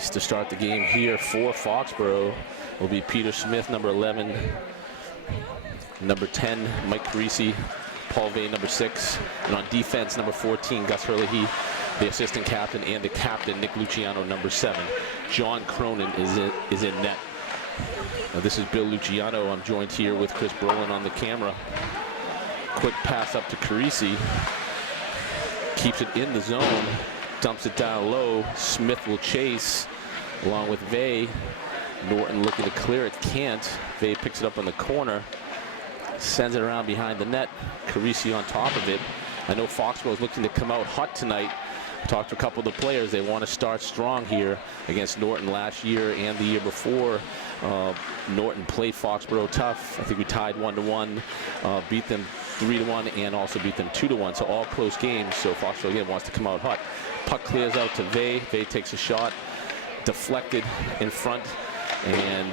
ice to start the game here for Foxboro will be Peter Smith, number 11, number 10, Mike Carisi, Paul Vay, number 6, and on defense, number 14, Gus Herlihy, the assistant captain, and the captain, Nick Luciano, number 7. John Cronin is in net. Now, this is Bill Luciano. I'm joined here with Chris Brolin on the camera. Quick pass up to Carisi. Keeps it in the zone. Dumps it down low. Smith will chase along with Vay. Norton looking to clear it. Can't. Vay picks it up on the corner. Sends it around behind the net. Carisi on top of it. I know Foxboro is looking to come out hot tonight. Talked to a couple of the players. They want to start strong here against Norton last year and the year before. Norton played Foxboro tough. I think we tied 1-1, beat them 3-1, and also beat them 2-1. So all close games. So Foxboro again wants to come out hot. Puck clears out to Vay. Vay takes a shot, deflected in front, and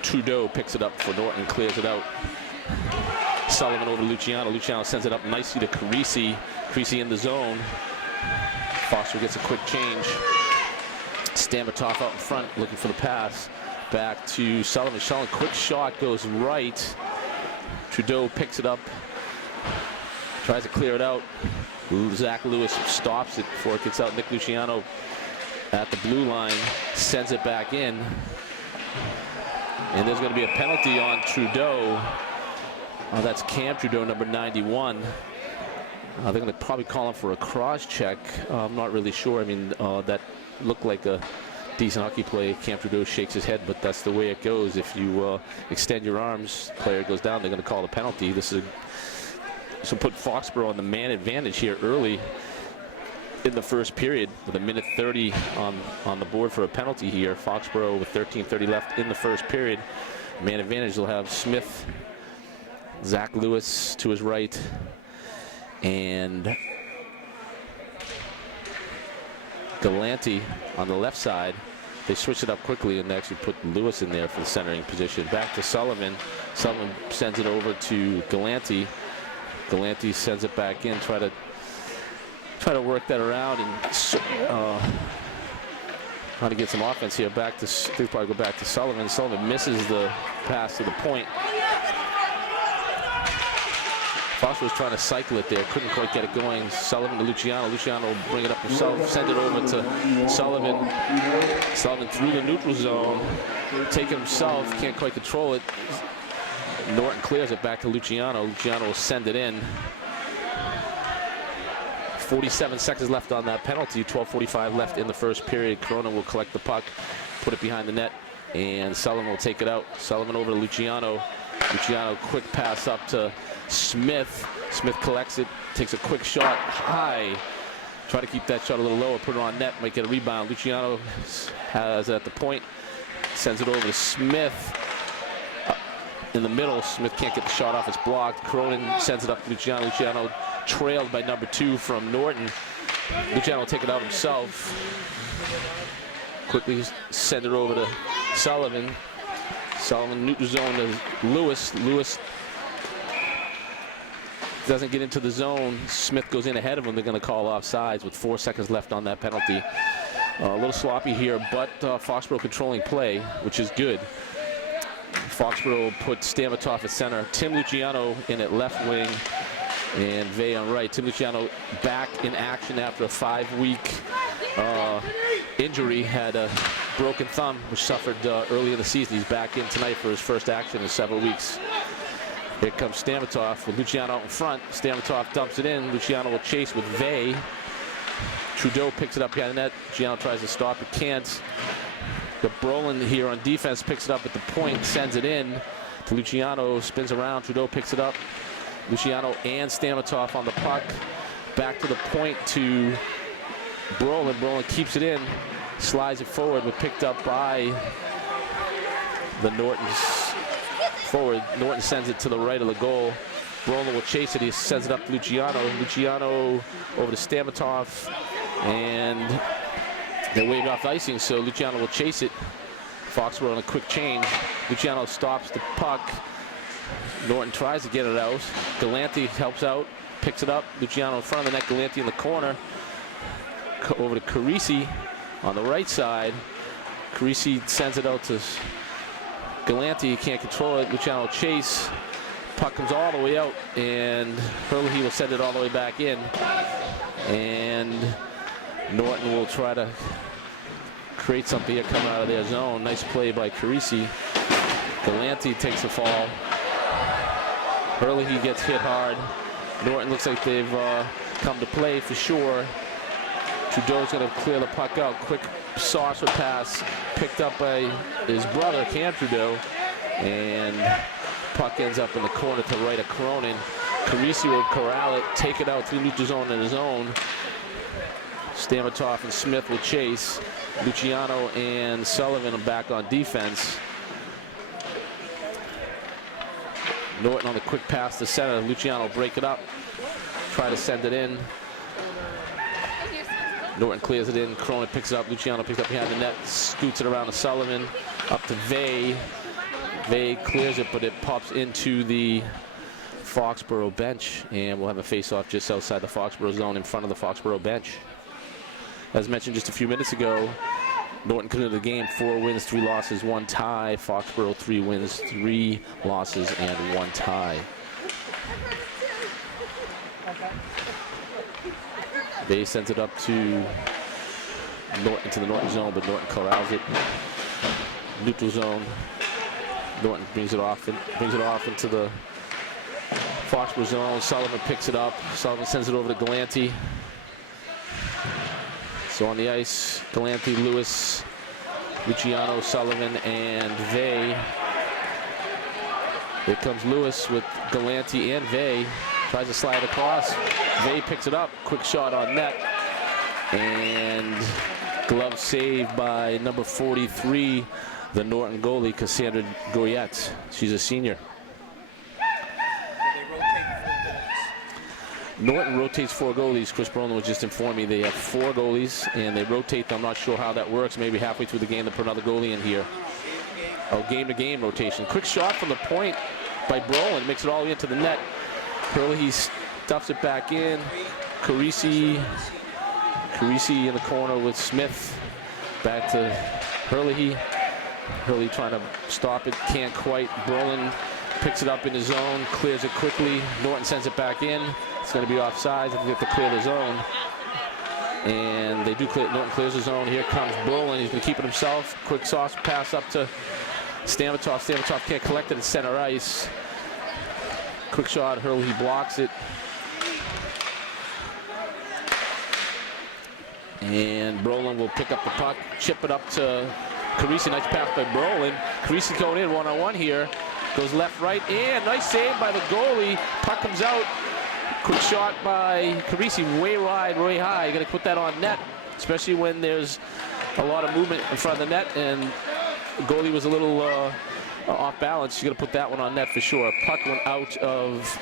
Trudeau picks it up for Norton, clears it out. Sullivan over to Luciano. Luciano sends it up nicely to Carisi. Carisi in the zone. Foster gets a quick change. Stamatov out in front, looking for the pass. Back to Sullivan. Sullivan, quick shot, goes right. Trudeau picks it up. Tries to clear it out. Zach Lewis stops it before it gets out. Nick Luciano at the blue line, sends it back in. And there's going to be a penalty on Trudeau. That's Cam Trudeau, number 91. They're going to probably call him for a cross check. I'm not really sure. I mean, that looked like a decent hockey play. Cam Trudeau shakes his head, but that's the way it goes. If you extend your arms, player goes down, they're going to call the penalty. This will put Foxboro on the man advantage here early in the first period with a minute 30 on the board for a penalty here. Foxboro with 13:30 left in the first period. Man advantage will have Smith, Zach Lewis to his right, and Galante on the left side. They switch it up quickly and actually put Lewis in there for the centering position. Back to Sullivan. Sullivan sends it over to Galante. Galante sends it back in, try to work that around and trying to get some offense here. Back to, they'll probably go back to Sullivan. Sullivan misses the pass to the point. Foster was trying to cycle it there, couldn't quite get it going. Sullivan to Luciano. Luciano will bring it up himself, send it over to Sullivan. Sullivan through the neutral zone, take it himself, can't quite control it. Norton clears it back to Luciano. Luciano will send it in. 47 seconds left on that penalty. 12:45 left in the first period. Cronin will collect the puck, put it behind the net, and Sullivan will take it out. Sullivan over to Luciano. Luciano quick pass up to Smith. Smith collects it, takes a quick shot high. Try to keep that shot a little lower, put it on net, might get a rebound. Luciano has it at the point, sends it over to Smith. In the middle, Smith can't get the shot off, it's blocked. Cronin sends it up to Luciano. Luciano trailed by number 2 from Norton. Luciano will take it out himself. Quickly send it over to Sullivan. Sullivan neutral zone to Lewis. Lewis doesn't get into the zone. Smith goes in ahead of him. They're going to call offsides with 4 seconds left on that penalty. A little sloppy here, but Foxboro controlling play, which is good. Foxboro put Stamatov at center. Tim Luciano in at left wing and Vay on right. Tim Luciano back in action after a 5-week injury. Had a broken thumb, which suffered early in the season. He's back in tonight for his first action in several weeks. Here comes Stamatov with Luciano out in front. Stamatov dumps it in. Luciano will chase with Vay. Trudeau picks it up behind the net. Luciano tries to stop it, can't. But Brolin here on defense picks it up at the point, sends it in to Luciano, spins around. Trudeau picks it up. Luciano and Stamatov on the puck. Back to the point to Brolin. Brolin keeps it in, slides it forward, but picked up by the Norton's forward. Norton sends it to the right of the goal. Brolin will chase it. He sends it up to Luciano. Luciano over to Stamatov, and they waved off icing, so Luciano will chase it. Foxboro on a quick change. Luciano stops the puck. Norton tries to get it out. Galante helps out, picks it up. Luciano in front of the net, Galante in the corner. Over to Carisi. On the right side, Carisi sends it out to Galante. He can't control it. Luciano chase. Puck comes all the way out, and Hurley will send it all the way back in. And Norton will try to create something here coming out of their zone. Nice play by Carisi. Galante takes the fall. Hurley gets hit hard. Norton looks like they've come to play for sure. Trudeau's going to clear the puck out. Quick saucer pass picked up by his brother, Cam Trudeau. And puck ends up in the corner to right of Cronin. Carisi will corral it, take it out through neutral zone in his own. Stamatov and Smith will chase. Luciano and Sullivan are back on defense. Norton on the quick pass to center. Luciano break it up, try to send it in. Norton clears it in. Cronin picks it up. Luciano picks it up behind the net, scoots it around to Sullivan, up to Vey. Vey clears it, but it pops into the Foxboro bench, and we'll have a face-off just outside the Foxboro zone in front of the Foxboro bench. As mentioned just a few minutes ago, Norton came into the game 4 wins, 3 losses, 1 tie. Foxboro 3 wins, 3 losses, and 1 tie. Vey sends it up to Norton, to the Norton zone, but Norton corrals it. Neutral zone. Norton brings it off into the Foxboro zone. Sullivan picks it up. Sullivan sends it over to Galante. So on the ice, Galante, Lewis, Luciano, Sullivan, and Vey. Here comes Lewis with Galante and Vey. Tries to slide across. Vey picks it up. Quick shot on net. And glove saved by number 43, the Norton goalie, Cassandra Goyette. She's a senior. Norton rotates 4 goalies. Chris Brolin was just informed me they have 4 goalies, and they rotate them. I'm not sure how that works. Maybe halfway through the game they put another goalie in here. Oh, game-to-game rotation. Quick shot from the point by Brolin. Makes it all the way into the net. Hurley stuffs it back in. Carisi in the corner with Smith. Back to Hurley. Hurley trying to stop it. Can't quite. Brolin picks it up in his zone. Clears it quickly. Norton sends it back in. It's going to be offsides. They have to clear the zone. And they do clear. Norton clears the zone. Here comes Brolin. He's going to keep it himself. Quick sauce pass up to Stamatov. Stamatov can't collect it at center ice. Quick shot. Hurley blocks it. And Brolin will pick up the puck. Chip it up to Carisi. Nice pass by Brolin. Carisi going in one-on-one here. Goes left, right, and nice save by the goalie. Puck comes out. Quick shot by Carisi, way wide, way high. You got to put that on net, especially when there's a lot of movement in front of the net, and the goalie was a little off balance. You got to put that one on net for sure. Puck went out of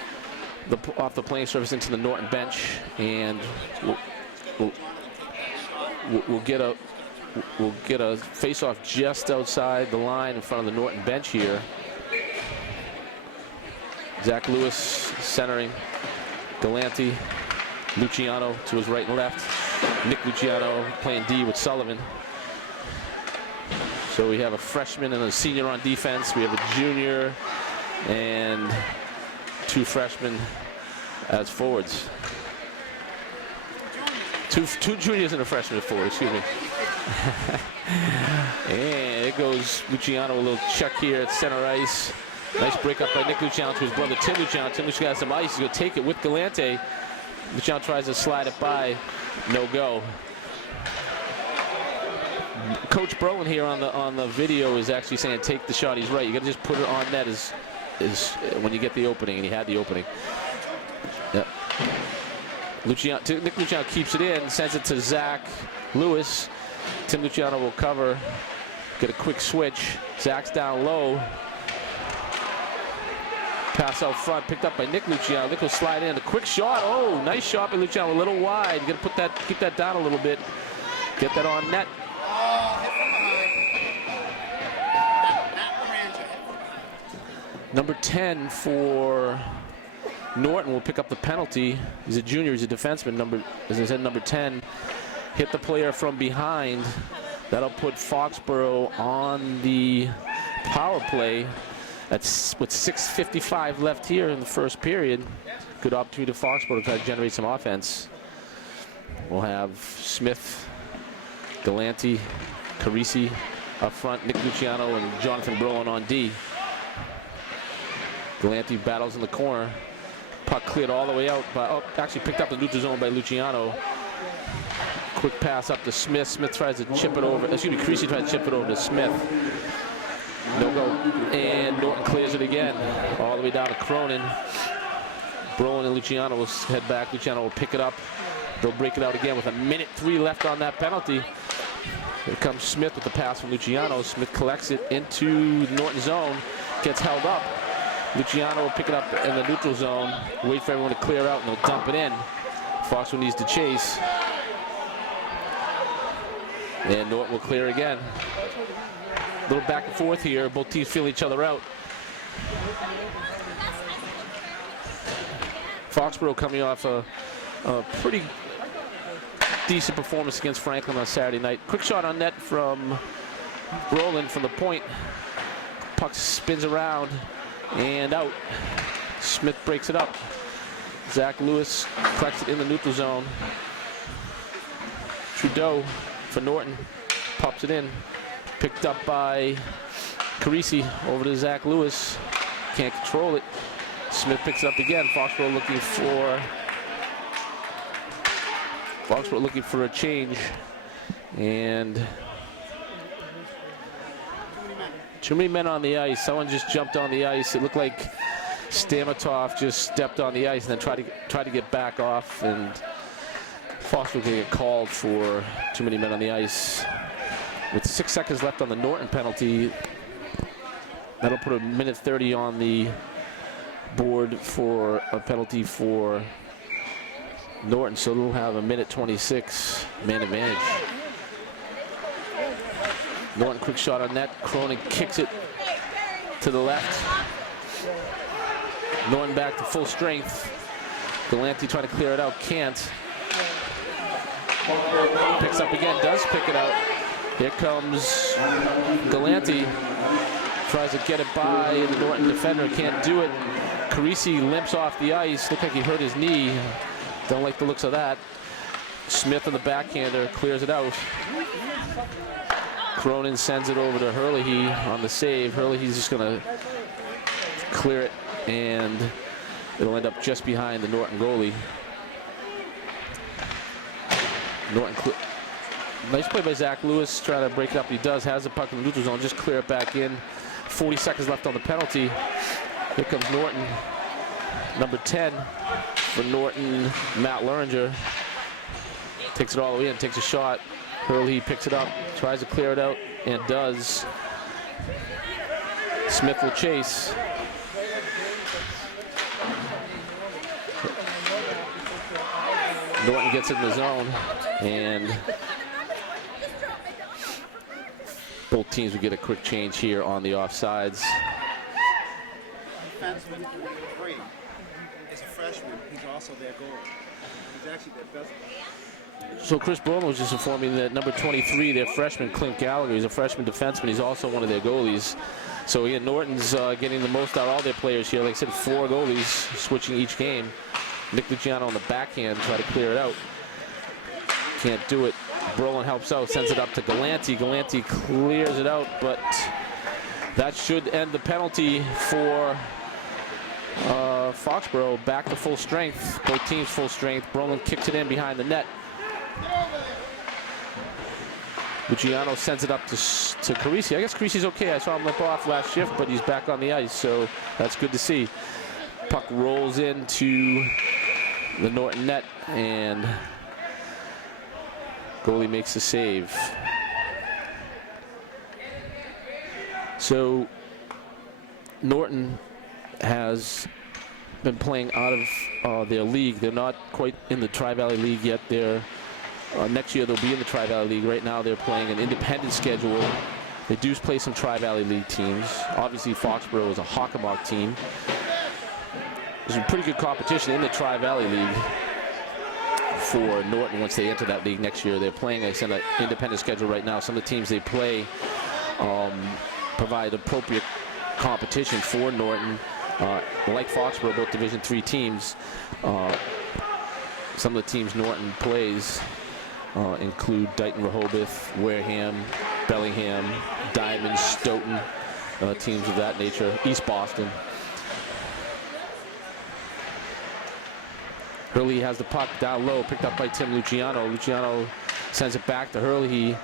off the playing surface into the Norton bench, and we'll get a face-off just outside the line in front of the Norton bench here. Zach Lewis centering. Galante, Luciano to his right and left. Nick Luciano playing D with Sullivan. So we have a freshman and a senior on defense. We have a junior and 2 freshmen as forwards. Two juniors and a freshman at forward, excuse me. And it goes Luciano, a little check here at center ice. Nice break up by Nick Luciano to his brother Tim Luciano. Tim Luciano has some ice. He's going to take it with Galante. Luciano tries to slide it by. No go. Coach Brolin here on the video is actually saying take the shot. He's right. You got to just put it on net is when you get the opening, and he had the opening. Yep. Nick Luciano keeps it in, sends it to Zach Lewis. Tim Luciano will cover. Get a quick switch. Zach's down low. Pass out front, picked up by Nick Luciano. Nick will slide in. A quick shot. Oh, nice shot by Luciano. A little wide. You got to keep that down a little bit. Get that on net. Number 10 for Norton will pick up the penalty. He's a junior. He's a defenseman. As I said, number 10 hit the player from behind. That'll put Foxboro on the power play. That's with 6:55 left here in the first period. Good opportunity for Foxboro to try to generate some offense. We'll have Smith, Galante, Carisi up front, Nick Luciano and Jonathan Brolin on D. Galante battles in the corner. Puck cleared all the way out, actually picked up the neutral zone by Luciano. Quick pass up to Smith. Smith tries to chip it over. Excuse me, Creasy tries to chip it over to Smith. No go. And Norton clears it again. All the way down to Cronin. Brolin and Luciano will head back. Luciano will pick it up. They'll break it out again with 1:03 left on that penalty. Here comes Smith with the pass from Luciano. Smith collects it into the Norton zone. Gets held up. Luciano will pick it up in the neutral zone. Wait for everyone to clear out and they'll dump it in. Foxborough needs to chase. And Norton will clear again. A little back and forth here. Both teams feel each other out. Foxborough coming off a pretty decent performance against Franklin on Saturday night. Quick shot on net from Brolin from the point. Puck spins around and out. Smith breaks it up. Zach Lewis collects it in the neutral zone. Trudeau for Norton, pops it in. Picked up by Carisi over to Zach Lewis. Can't control it. Smith picks it up again. Foxborough looking for a change. And too many men on the ice. Someone just jumped on the ice. It looked like Stamatov just stepped on the ice and then tried to get back off, and Foxborough will get called for too many men on the ice. With 6 seconds left on the Norton penalty, that'll put 1:30 on the board for a penalty for Norton, so they'll have 1:26 man advantage. Norton quick shot on net. Cronin kicks it to the left. Norton back to full strength. Galante trying to clear it out, can't. Picks up again, does pick it out. Here comes Galante. Tries to get it by the Norton defender, can't do it. Carisi limps off the ice. Looked like he hurt his knee. Don't like the looks of that. Smith on the backhander clears it out. Cronin sends it over to Herlihy on the save. Herlihy's just going to clear it, and it'll end up just behind the Norton goalie. Norton, nice play by Zach Lewis, trying to break it up. He does, has the puck in the neutral zone, just clear it back in. 40 seconds left on the penalty. Here comes Norton, number 10 for Norton, Matt Luringer. Takes it all the way in, takes a shot. Herlihy picks it up, tries to clear it out, and does. Smith will chase. Norton gets in the zone, and both teams will get a quick change here on the offsides. Defenseman 3 is a freshman. He's also their goalie. He's actually their best. So Chris Brolin was just informing that number 23, their freshman, Clint Gallagher, he's a freshman defenseman. He's also one of their goalies. So again, Norton's getting the most out of all their players here. Like I said, 4 goalies switching each game. Nick Luciano on the backhand, try to clear it out. Can't do it. Brolin helps out, sends it up to Galante. Galante clears it out, but that should end the penalty for Foxborough. Back to full strength. Both teams full strength. Brolin kicks it in behind the net. Luciano sends it up to Carisi. I guess Carisi's okay. I saw him limp off last shift, but he's back on the ice, so that's good to see. Puck rolls into the Norton net, and goalie makes the save. So Norton has been playing out of their league. They're not quite in the Tri-Valley League yet. They're next year they'll be in the Tri-Valley League. Right now they're playing an independent schedule. They do play some Tri-Valley League teams. Obviously Foxborough is a Hockomock team. There's some pretty good competition in the Tri-Valley League. for Norton once they enter that league next year. They're playing, like I said, an independent schedule right now. Some of the teams they play provide appropriate competition for Norton. Like Foxboro, both Division III teams. Some of the teams Norton plays include Dighton, Rehoboth, Wareham, Bellingham, Diamond, Stoughton, teams of that nature, East Boston. Hurley has the puck down low, picked up by Tim Luciano. Luciano sends it back to Hurley.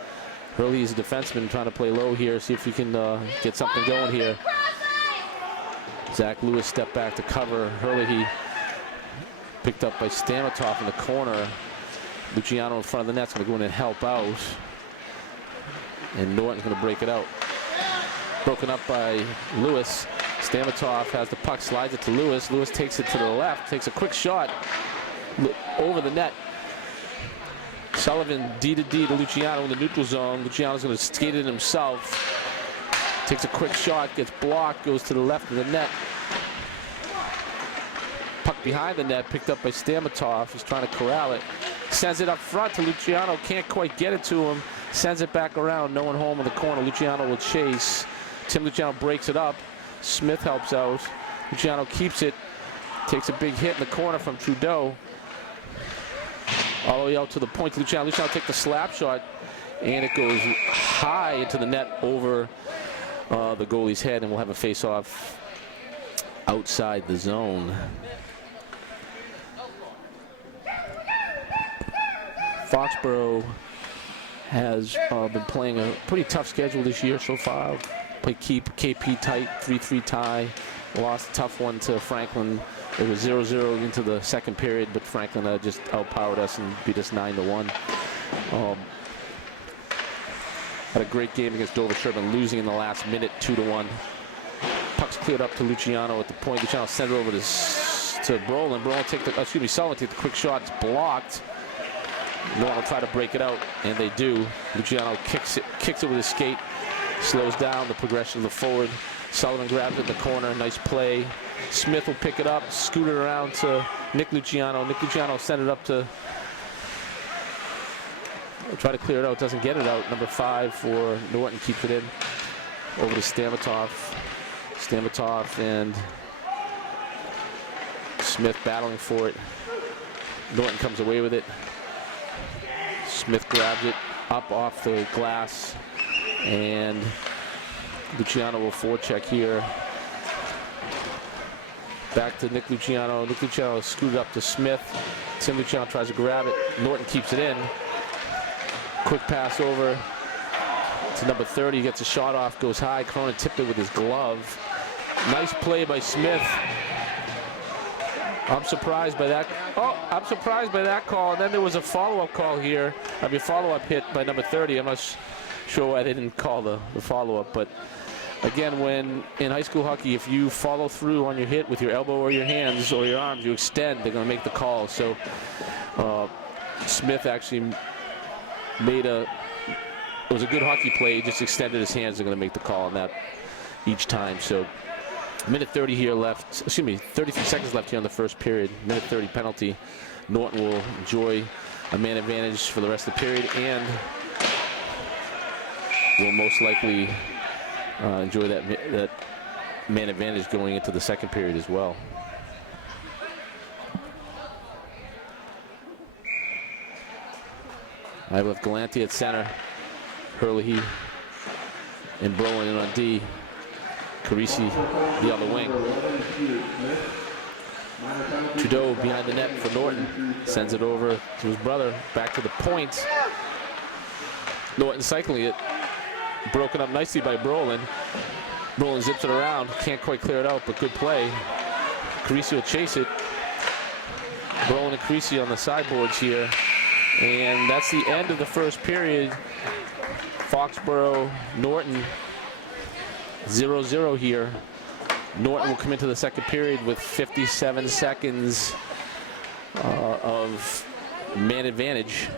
Hurley is a defenseman trying to play low here, see if he can get something going here. Zach Lewis stepped back to cover. Hurley picked up by Stamatov in the corner. Luciano in front of the net's going to go in and help out. And Norton's going to break it out. Broken up by Lewis. Stamatov has the puck, slides it to Lewis. Lewis takes it to the left, takes a quick shot over the net. Sullivan D to D to Luciano in the neutral zone. Luciano's going to skate it himself. Takes a quick shot, gets blocked, goes to the left of the net. Puck behind the net, picked up by Stamatov. He's trying to corral it. Sends it up front to Luciano, can't quite get it to him. Sends it back around, no one home in the corner. Luciano will chase. Tim Luciano breaks it up. Smith helps out. Luciano keeps it. Takes a big hit in the corner from Trudeau. All the way out to the point to Luciano. Luciano takes the slap shot, and it goes high into the net over the goalie's head, and we'll have a face-off outside the zone. Foxboro has been playing a pretty tough schedule this year so far. Played KP tight, 3-3 tie. Lost a tough one to Franklin. It was 0-0 into the second period, but Franklin just outpowered us and beat us 9-1. Had a great game against Dover Sherman, losing in the last minute, 2-1. Puck's cleared up to Luciano at the point. Luciano sent it over to Brolin. Brolin Sullivan take the quick shot. It's blocked. Norton will try to break it out, and they do. Luciano kicks it with his skate, slows down the progression of the forward. Sullivan grabs it in the corner, nice play. Smith will pick it up, scoot it around to Nick Luciano. Nick Luciano sent it up to, try to clear it out, doesn't get it out. Number 5 for Norton keeps it in. Over to Stamatov. Stamatov and Smith battling for it. Norton comes away with it. Smith grabs it up off the glass, and Luciano will forecheck here. Back to Nick Luciano. Nick Luciano scooted up to Smith. Tim Luciano tries to grab it. Norton keeps it in. Quick pass over to number 30. Gets a shot off, goes high. Cronin tipped it with his glove. Nice play by Smith. I'm surprised by that. Oh, I'm surprised by that call. And then there was a follow-up call here. Follow-up hit by number 30. I'm not sure why they didn't call the follow-up. But again, when in high school hockey, if you follow through on your hit with your elbow or your hands or your arms, you extend, they're going to make the call. So Smith actually it was a good hockey play. He just extended his hands. They're going to make the call on that each time. So minute 30 here left, 33 seconds left here on the first period. Minute 30 penalty. Norton will enjoy a man advantage for the rest of the period, and will most likely enjoy that man advantage going into the second period as well. I have Galante at center. Hurley and Brolin in on D. Carisi the other wing. Trudeau behind the net for Norton. Sends it over to his brother. Back to the point. Norton cycling it. Broken up nicely by Brolin. Brolin zips it around. Can't quite clear it out, but good play. Carisi will chase it. Brolin and Carisi on the sideboards here. And that's the end of the first period. Foxboro, Norton, 0-0 here. Norton will come into the second period with 57 seconds of man advantage.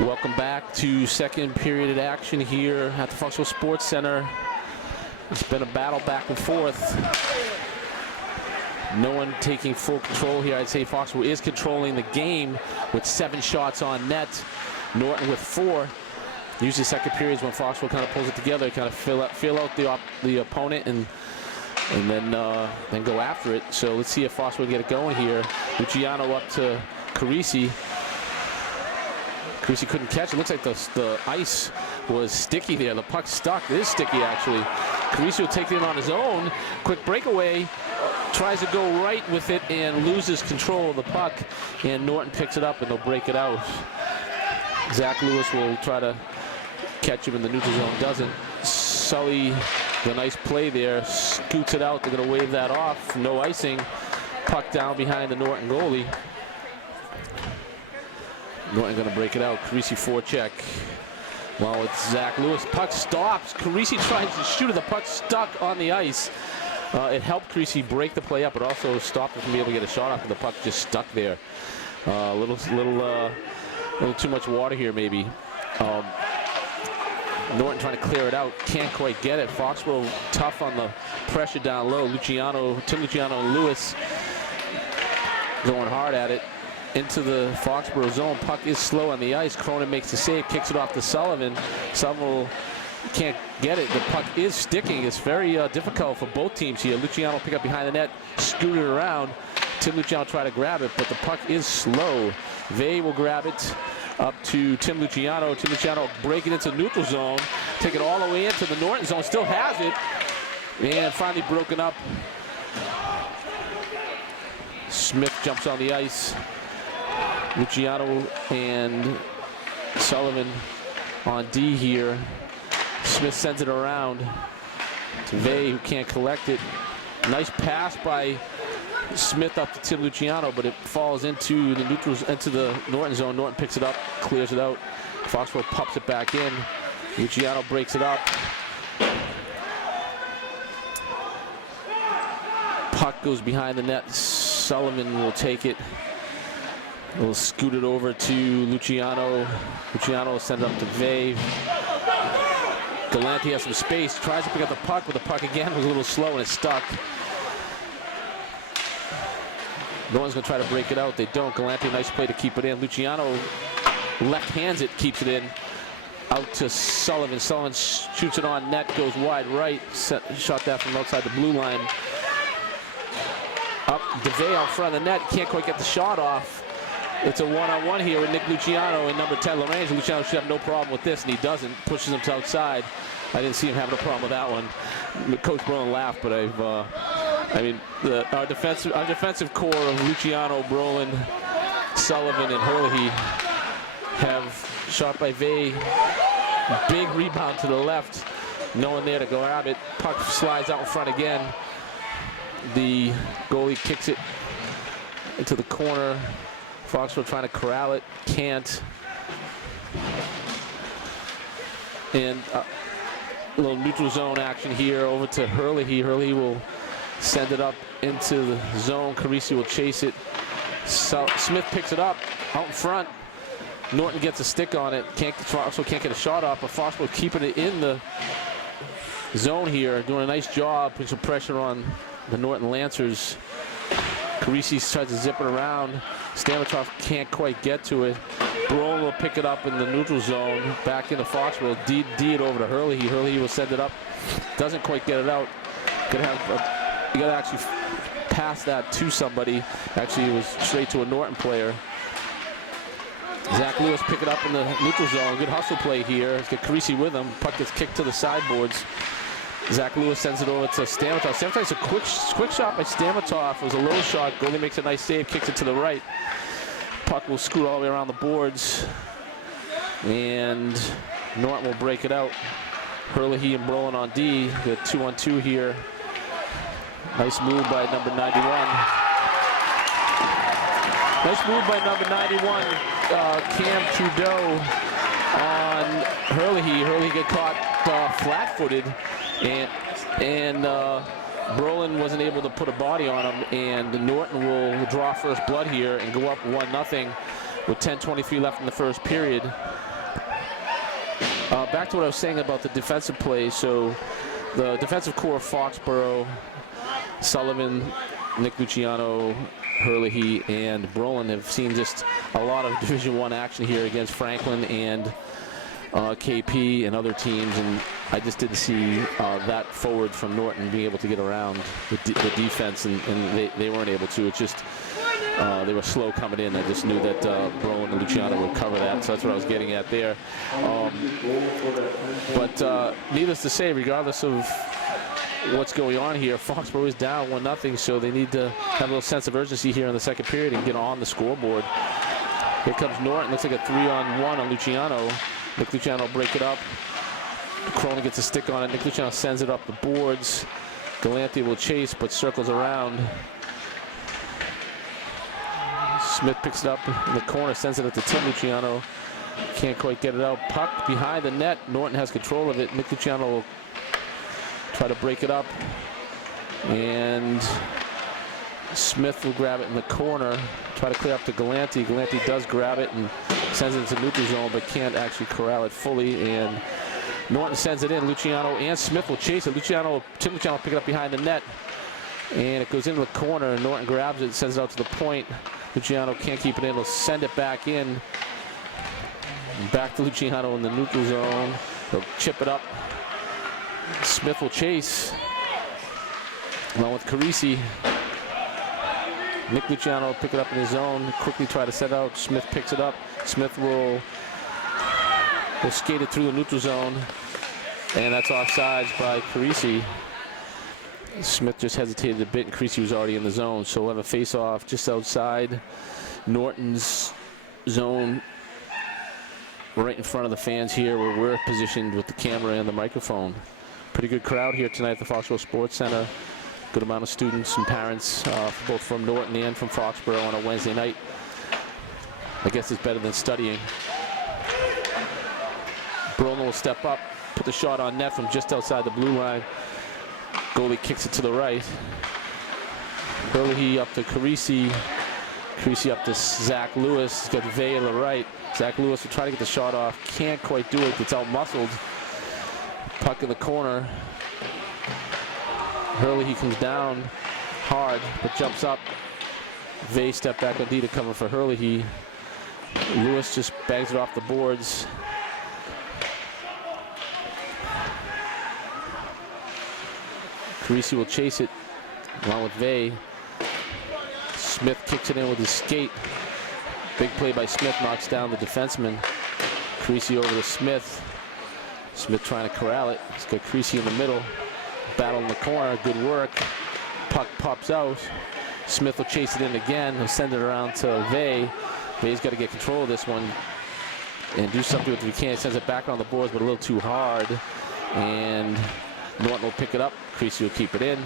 Welcome back to second period action here at the Foxboro Sports Center. It's been a battle back and forth. No one taking full control here. I'd say Foxboro is controlling the game with 7 shots on net. Norton with 4. Usually second periods when Foxboro kind of pulls it together, kind of feel out the opponent and then go after it. So let's see if Foxboro can get it going here. Luciano up to Carisi. Carisi couldn't catch it. Looks like the ice was sticky there. The puck stuck. It is sticky, actually. Carisi will take it in on his own. Quick breakaway. Tries to go right with it and loses control of the puck. And Norton picks it up and they'll break it out. Zach Lewis will try to catch him in the neutral zone. Doesn't. Sully, the nice play there. Scoots it out. They're going to wave that off. No icing. Puck down behind the Norton goalie. Norton going to break it out. Carisi forecheck. Well, it's Zach Lewis. Puck stops. Carisi tries to shoot it. The puck stuck on the ice. It helped Carisi break the play up, but also stopped him from being able to get a shot off, and the puck just stuck there. A little too much water here, maybe. Norton trying to clear it out. Can't quite get it. Foxboro tough on the pressure down low. Tim Luciano and Lewis going hard at it. Into the Foxboro zone. Puck is slow on the ice. Cronin makes the save, kicks it off to Sullivan. Sullivan can't get it. The puck is sticking. It's very difficult for both teams here. Luciano pick up behind the net, scoot it around. Tim Luciano try to grab it, but the puck is slow. Vey will grab it up to Tim Luciano. Tim Luciano breaking into neutral zone, take it all the way into the Norton zone, still has it, and finally broken up. Smith jumps on the ice. Luciano and Sullivan on D here. Smith sends it around to Vey, who can't collect it. Nice pass by Smith up to Tim Luciano, but it falls into the Norton zone. Norton picks it up, clears it out. Foxboro pops it back in. Luciano breaks it up. Puck goes behind the net. Sullivan will take it. We'll scoot it over to Luciano. Luciano will send it up to Vey. Galante has some space, tries to pick up the puck, but the puck again was a little slow and it's stuck. No one's going to try to break it out. They don't. Galante, nice play to keep it in. Luciano left hands it, keeps it in. Out to Sullivan. Sullivan shoots it on net, goes wide right. Shot that from outside the blue line. Up, DeVay out front of the net. Can't quite get the shot off. It's a one-on-one here with Nick Luciano and number 10, Lorange. Luciano should have no problem with this, and he doesn't. Pushes him to outside. I didn't see him having a problem with that one. Coach Brolin laughed, but our defensive core of Luciano, Brolin, Sullivan, and Hurley have shot by Vey. Big rebound to the left. No one there to go grab it. Puck slides out in front again. The goalie kicks it into the corner. Foxboro trying to corral it, can't. And a little neutral zone action here over to Hurley. Hurley will send it up into the zone. Carisi will chase it. Smith picks it up out in front. Norton gets a stick on it. Foxboro can't get a shot off, but Foxboro keeping it in the zone here, doing a nice job, putting some pressure on the Norton Lancers. Carisi tries to zip it around. Stamatov can't quite get to it. Brolin will pick it up in the neutral zone. Back into Foxboro. D it over to Hurley. Hurley will send it up. Doesn't quite get it out. You gotta actually pass that to somebody. Actually, it was straight to a Norton player. Zach Lewis pick it up in the neutral zone. Good hustle play here. Let's get Carisi with him. Puck gets kicked to the sideboards. Zach Lewis sends it over to Stamatov. Stamatov's a quick shot by Stamatov. It was a low shot. Goalie makes a nice save, kicks it to the right. Puck will scoot all the way around the boards. And Norton will break it out. Hurley and Brolin on D. Good 2-on-2 here. Nice move by number 91. Nice move by number 91, Cam Trudeau on Hurley. Hurley get caught flat-footed. And Brolin wasn't able to put a body on him, and Norton will draw first blood here and go up 1-0. with 10:23 left in the first period. Back to what I was saying about the defensive play. So the defensive core of Foxboro, Sullivan, Nick Luciano, Herlihy, and Brolin have seen just a lot of Division I action here against Franklin and KP and other teams, and I just didn't see that forward from Norton being able to get around the defense, and they weren't able to. It's just they were slow coming in. I just knew that Brolin and Luciano would cover that, so that's what I was getting at there. But needless to say, regardless of what's going on here, Foxborough is down 1-0, so they need to have a little sense of urgency here in the second period and get on the scoreboard. Here comes Norton. Looks like a 3-on-1 on Luciano. Nick Luciano will break it up. Cronin gets a stick on it. Nick Luciano sends it up the boards. Galante will chase, but circles around. Smith picks it up in the corner, sends it up to Tim Luciano. Can't quite get it out. Puck behind the net. Norton has control of it. Nick Luciano will try to break it up. And Smith will grab it in the corner. Try to clear up to Galante. Galante does grab it and sends it into neutral zone, but can't actually corral it fully. And Norton sends it in. Luciano and Smith will chase it. Tim Luciano will pick it up behind the net. And it goes into the corner, and Norton grabs it, sends it out to the point. Luciano can't keep it in. He'll send it back in. Back to Luciano in the neutral zone. He'll chip it up. Smith will chase, along with Carisi. Nick Luciano will pick it up in his zone. Quickly try to set out. Smith picks it up. Smith will skate it through the neutral zone. And that's offsides by Carisi. Smith just hesitated a bit, and Carisi was already in the zone. So we'll have a face-off just outside Norton's zone, right in front of the fans here where we're positioned with the camera and the microphone. Pretty good crowd here tonight at the Foxboro Sports Center. Good amount of students and parents, both from Norton and from Foxboro on a Wednesday night. I guess it's better than studying. Brolin will step up, put the shot on net from just outside the blue line. Goalie kicks it to the right. Herlihy up to Carisi. Carisi up to Zach Lewis. He's got Vey on the right. Zach Lewis will try to get the shot off. Can't quite do it. It's out-muscled. Puck in the corner. Herlihy comes down hard, but jumps up. Vey step back on D to cover for Herlihy. Lewis just bangs it off the boards. Carisi will chase it along with Vey. Smith kicks it in with his skate. Big play by Smith, knocks down the defenseman. Carisi over to Smith. Smith trying to corral it. He's got Carisi in the middle. Battle in the corner, good work. Puck pops out. Smith will chase it in again. He'll send it around to Vey. Vey's got to get control of this one and do something with it if he can. He sends it back on the boards, but a little too hard. And Norton will pick it up. Carisi will keep it in.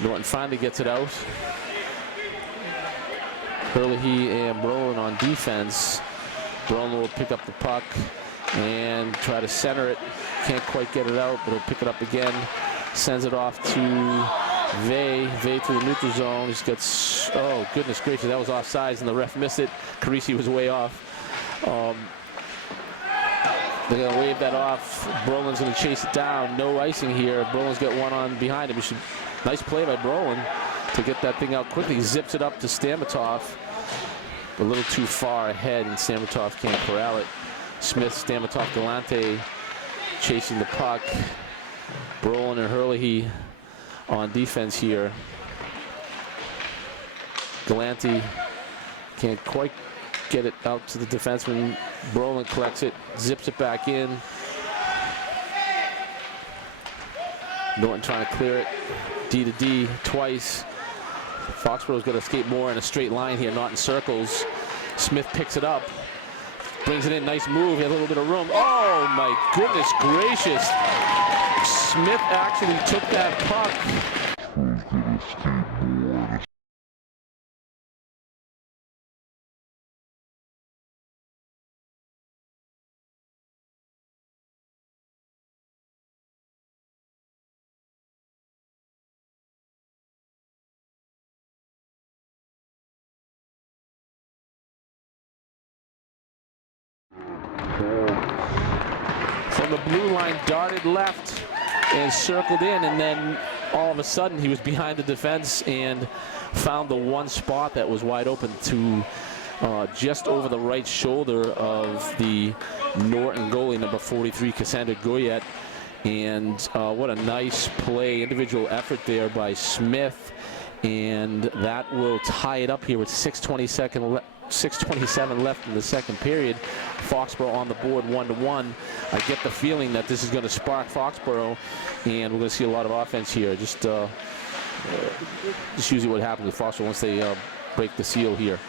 Norton finally gets it out. Herlihy and Brolin on defense. Brolin will pick up the puck and try to center it. Can't quite get it out, but he'll pick it up again. Sends it off to Vey. Vey through the neutral zone. He's got, oh goodness gracious, that was offsides and the ref missed it. Carisi was way off. They're going to wave that off. Brolin's going to chase it down. No icing here. Brolin's got one on behind him. Nice play by Brolin to get that thing out quickly. He zips it up to Stamatov. A little too far ahead, and Stamatov can't corral it. Smith, Stamatov, Galante chasing the puck. Brolin and Herlihy on defense here. Galante can't quite get it out to the defenseman. Brolin collects it, zips it back in. Norton trying to clear it. D to D twice. Foxboro's got to skate more in a straight line here, not in circles. Smith picks it up, brings it in, nice move, he has a little bit of room. Oh my goodness gracious. Smith actually took that puck. From the blue line, darted left and circled in, and then all of a sudden he was behind the defense and found the one spot that was wide open to just over the right shoulder of the Norton goalie, number 43, Cassandra Goyette. And what a nice play, individual effort there by Smith. And that will tie it up here with 6:27 left in the second period. Foxboro on the board 1-1. I get the feeling that this is going to spark Foxboro, and we're going to see a lot of offense here. Just usually what happens with Foxboro once they break the seal here.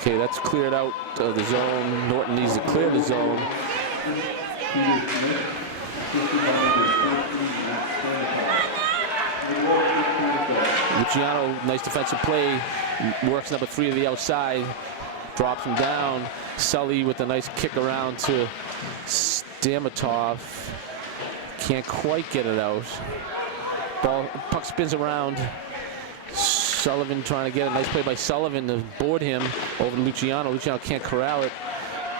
Okay, that's cleared out the zone. Norton needs to clear the zone. Luciano, nice defensive play, works number 3 to the outside, drops him down. Sully with a nice kick around to Stamatov. Can't quite get it out. Puck spins around. Sullivan trying to get a nice play by Sullivan to board him over to Luciano. Luciano can't corral it.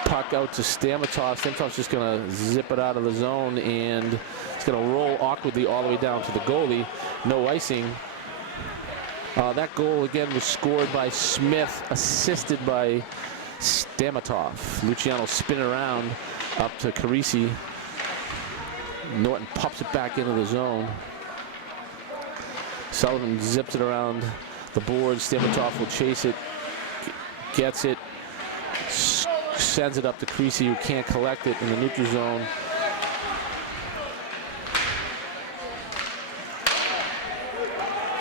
Puck out to Stamatov. Stamatov's just going to zip it out of the zone, and it's going to roll awkwardly all the way down to the goalie. No icing. That goal again was scored by Smith, assisted by Stamatov. Luciano spinning around up to Carisi. Norton pops it back into the zone. Sullivan zips it around the board. Stamatov will chase it, gets it, sends it up to Creasy, who can't collect it in the neutral zone.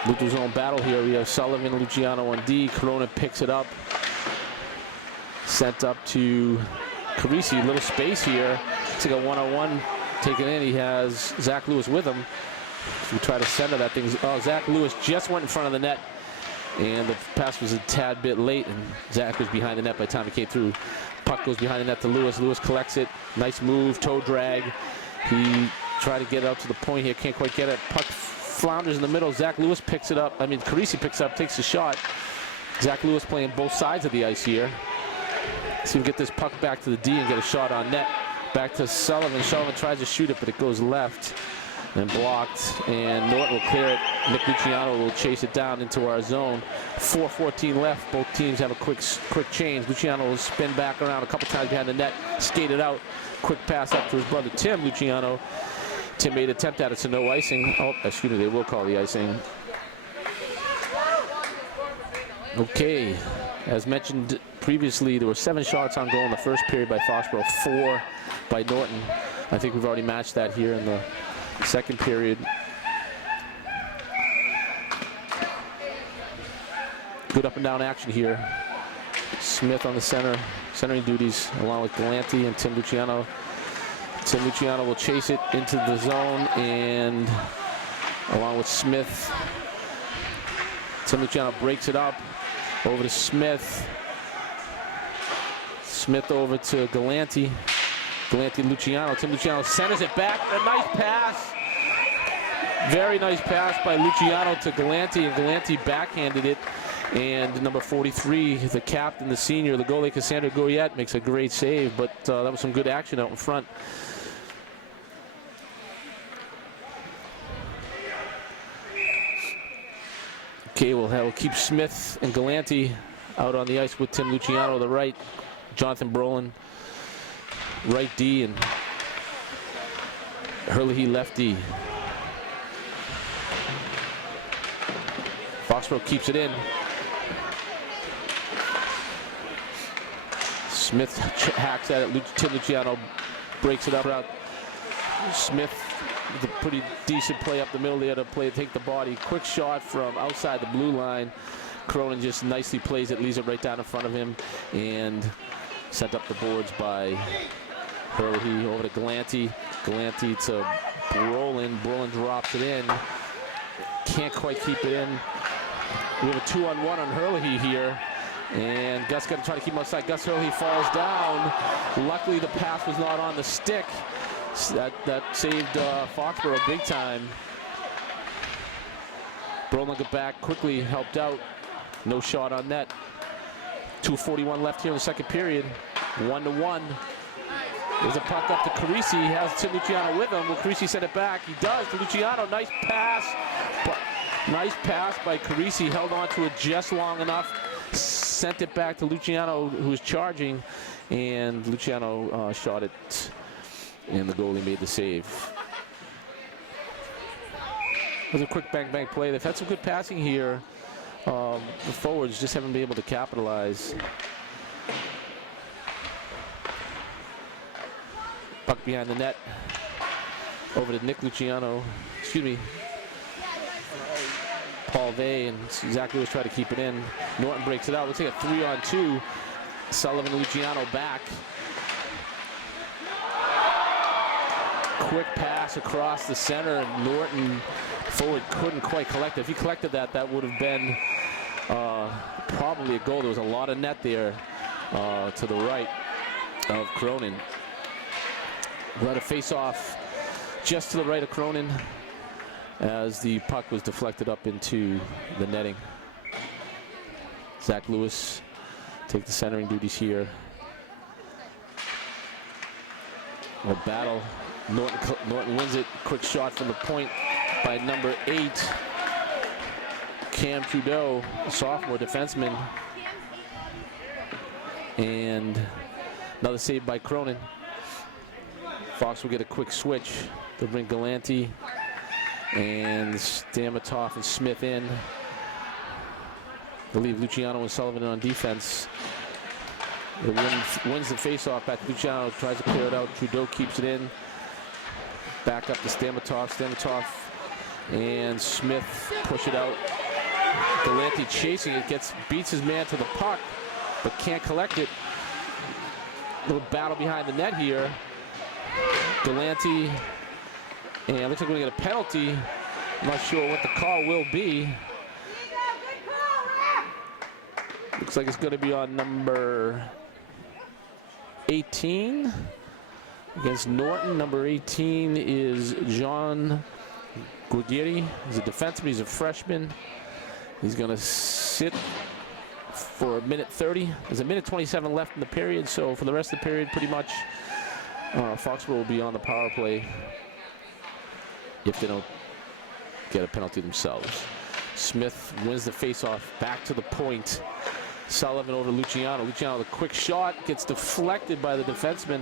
Neutral zone battle here. We have Sullivan, Luciano on D. Corona picks it up. Sent up to Carisi. Little space here. It's like a one-on-one taken in. He has Zach Lewis with him. We try to center that thing. Oh, Zach Lewis just went in front of the net, and the pass was a tad bit late, and Zach was behind the net by the time he came through. Puck goes behind the net to Lewis. Lewis collects it. Nice move, toe drag. He tried to get it out to the point here. Can't quite get it. Puck flounders in the middle. Zach Lewis picks it up. Carisi picks it up, takes a shot. Zach Lewis playing both sides of the ice here. See if we can get this puck back to the D and get a shot on net. Back to Sullivan. Sullivan tries to shoot it, but it goes left and blocked. And Norton will clear it. Nick Luciano will chase it down into our zone. 4:14 left. Both teams have a quick change. Luciano will spin back around a couple times behind the net, skate it out. Quick pass up to his brother Tim Luciano. Tim made an attempt at it, so no icing. Oh, excuse me, they will call the icing. Okay, as mentioned previously, there were 7 shots on goal in the first period by Foxboro, 4 by Norton. I think we've already matched that here in the second period. Good up and down action here. Smith on the centering duties, along with Galante and Tim Luciano. Tim Luciano will chase it into the zone, and along with Smith, Tim Luciano breaks it up over to Smith. Smith over to Galante. Galante Luciano. Tim Luciano centers it back. A nice pass. Very nice pass by Luciano to Galante, and Galante backhanded it. And number 43, the captain, the senior, the goalie, Cassandra Goyette, makes a great save, but that was some good action out in front. Okay, we'll keep Smith and Galante out on the ice with Tim Luciano to the right, Jonathan Brolin right D, and Hurley left D. Foxboro keeps it in. Smith hacks at it. Tim Luciano breaks it up. Smith with a pretty decent play up the middle there to take the body. Quick shot from outside the blue line. Cronin just nicely plays it, leaves it right down in front of him, and sent up the boards by Hurley over to Galante. Galante to Brolin. Brolin drops it in. Can't quite keep it in. We have a 2-on-1 on Hurley here. And Gus got to try to keep him outside. Gus Hurley falls down. Luckily, the pass was not on the stick. That saved Foxboro big time. Brolin got back quickly, helped out. No shot on net. 2:41 left here in the second period. 1-1. There's a puck up to Carisi. He has Tim Luciano with him. Will Carisi send it back? He does to Luciano. Nice pass. Nice pass by Carisi. Held on to it just long enough. Sent it back to Luciano, who was charging. And Luciano shot it. And the goalie made the save. It was a quick bang-bang play. They've had some good passing here. The forwards just haven't been able to capitalize. Puck behind the net. Over to Nick Luciano. Excuse me. Paul Vey and Zach Lewis try to keep it in. Norton breaks it out. Looks like a 3-on-2. Sullivan and Luciano back. Quick pass across the center, and Norton forward couldn't quite collect it. If he collected that, that would have been probably a goal. There was a lot of net there to the right of Cronin. We had a face-off just to the right of Cronin as the puck was deflected up into the netting. Zach Lewis take the centering duties here. A battle. Norton wins it. Quick shot from the point by number 8, Cam Trudeau, sophomore defenseman. And another save by Cronin. Fox will get a quick switch. They'll bring Galanti and Stamatov and Smith in. They'll leave Luciano and Sullivan on defense. It wins the faceoff back to Luciano, tries to clear it out. Trudeau keeps it in. Back up to Stamatov. Stamatov and Smith push it out. Galanti chasing it, beats his man to the puck, but can't collect it. Little battle behind the net here. Galanti, and it looks like we're going to get a penalty. I'm not sure what the call will be. Looks like it's going to be on number 18 against Norton. Number 18 is John Guerrieri. He's a defenseman. He's a freshman. He's going to sit for a minute 30. There's a minute 27 left in the period, so for the rest of the period, pretty much, Foxboro will be on the power play if they don't get a penalty themselves. Smith wins the faceoff back to the point. Sullivan over to Luciano. Luciano with a quick shot, gets deflected by the defenseman.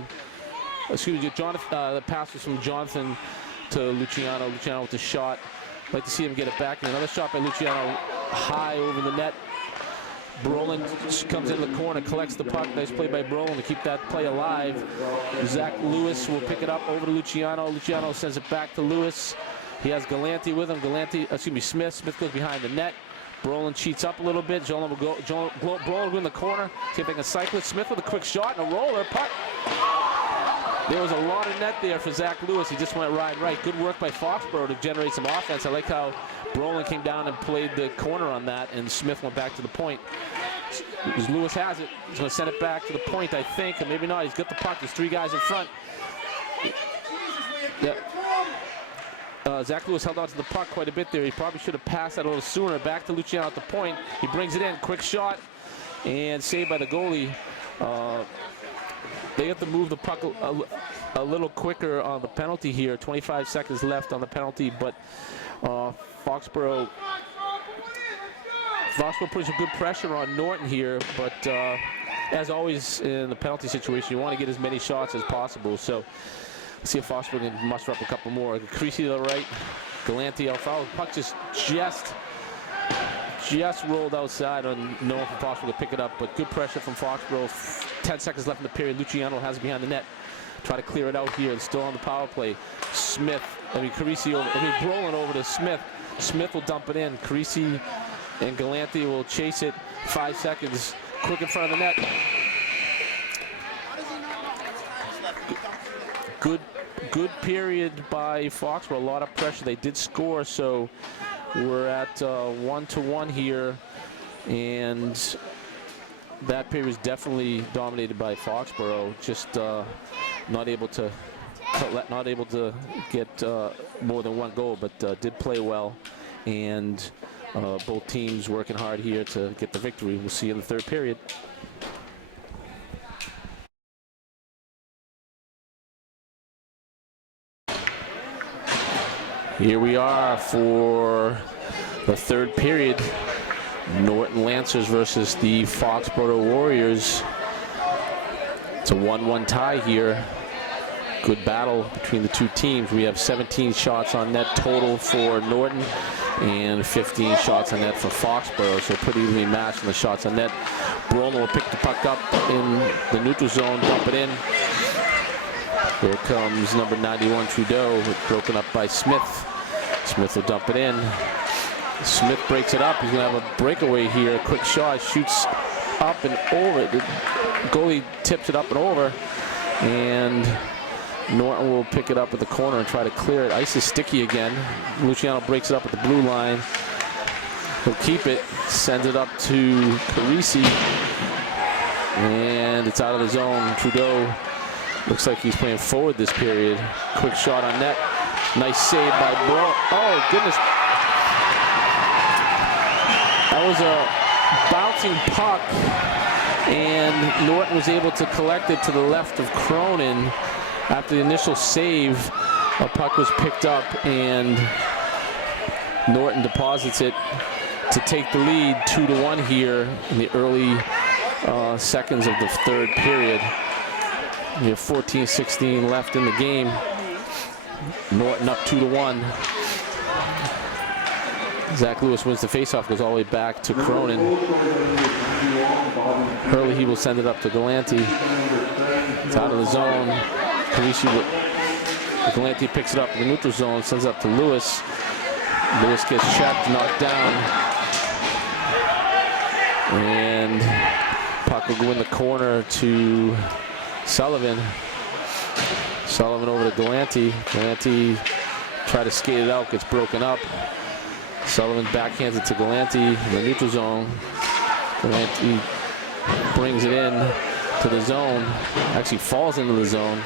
Excuse me, Jonathan, the pass was from Jonathan to Luciano. Luciano with the shot. Like to see him get it back. And another shot by Luciano high over the net. Brolin comes into the corner, collects the puck. Nice play by Brolin to keep that play alive. Zach Lewis will pick it up over to Luciano. Luciano sends it back to Lewis. He has Galanti with him. Smith. Smith goes behind the net. Brolin cheats up a little bit. Brolin will go in the corner. See if they can cycle it. Smith with a quick shot and a roller. Puck. There was a lot of net there for Zach Lewis. He just went right. Good work by Foxboro to generate some offense. I like how Brolin came down and played the corner on that, and Smith went back to the point. Lewis has it. He's going to send it back to the point, I think, and maybe not. He's got the puck. There's 3 guys in front. Yep. Zach Lewis held on to the puck quite a bit there. He probably should have passed that a little sooner. Back to Luciano at the point. He brings it in. Quick shot. And saved by the goalie. They have to move the puck a little quicker on the penalty here. 25 seconds left on the penalty, but Foxboro puts some good pressure on Norton here, but as always in the penalty situation, you want to get as many shots as possible. So let's see if Foxboro can muster up a couple more. Creasy to the right, Galanti out foul. The puck just rolled outside on no one from Foxboro to pick it up, but good pressure from Foxboro. 10 seconds left in the period. Luciano has it behind the net. Try to clear it out here. It's still on the power play. Brolin over to Smith. Smith will dump it in. Carisi and Galanti will chase it. 5 seconds. Quick in front of the net. Good period by Foxborough. A lot of pressure. They did score, so we're at 1-1 here, and that period was definitely dominated by Foxborough. Just not able to get more than 1 goal, but did play well, and both teams working hard here to get the victory. We'll see you in the 3rd period. Here we are for the third period. Norton Lancers versus the Foxboro Warriors. It's a 1-1 tie here. Good battle between the two teams. We have 17 shots on net total for Norton and 15 shots on net for Foxboro. So pretty evenly matched in the shots on net. Brolin will pick the puck up in the neutral zone, dump it in. Here comes number 91, Trudeau, broken up by Smith. Smith will dump it in. Smith breaks it up. He's going to have a breakaway here. Quick shot, shoots up and over. The goalie tips it up and over. And Norton will pick it up at the corner and try to clear it. Ice is sticky again. Luciano breaks it up at the blue line. He'll keep it, sends it up to Carisi. And it's out of the zone. Trudeau looks like he's playing forward this period. Quick shot on net. Nice save by Bro. Oh, goodness. That was a bouncing puck, and Norton was able to collect it to the left of Cronin. After the initial save, a puck was picked up, and Norton deposits it to take the lead 2-1 here in the early seconds of the third period. We have 14-16 left in the game. Norton up 2-1. Zach Lewis wins the faceoff, goes all the way back to Cronin. Hurley, he will send it up to Galante. It's out of the zone. Galante picks it up in the neutral zone, sends it up to Lewis. Lewis gets checked, knocked down. And puck will go in the corner to Sullivan. Sullivan over to Galante. Galante tried to skate it out, gets broken up. Sullivan backhands it to Galante in the neutral zone. Galante brings it in to the zone. Actually falls into the zone.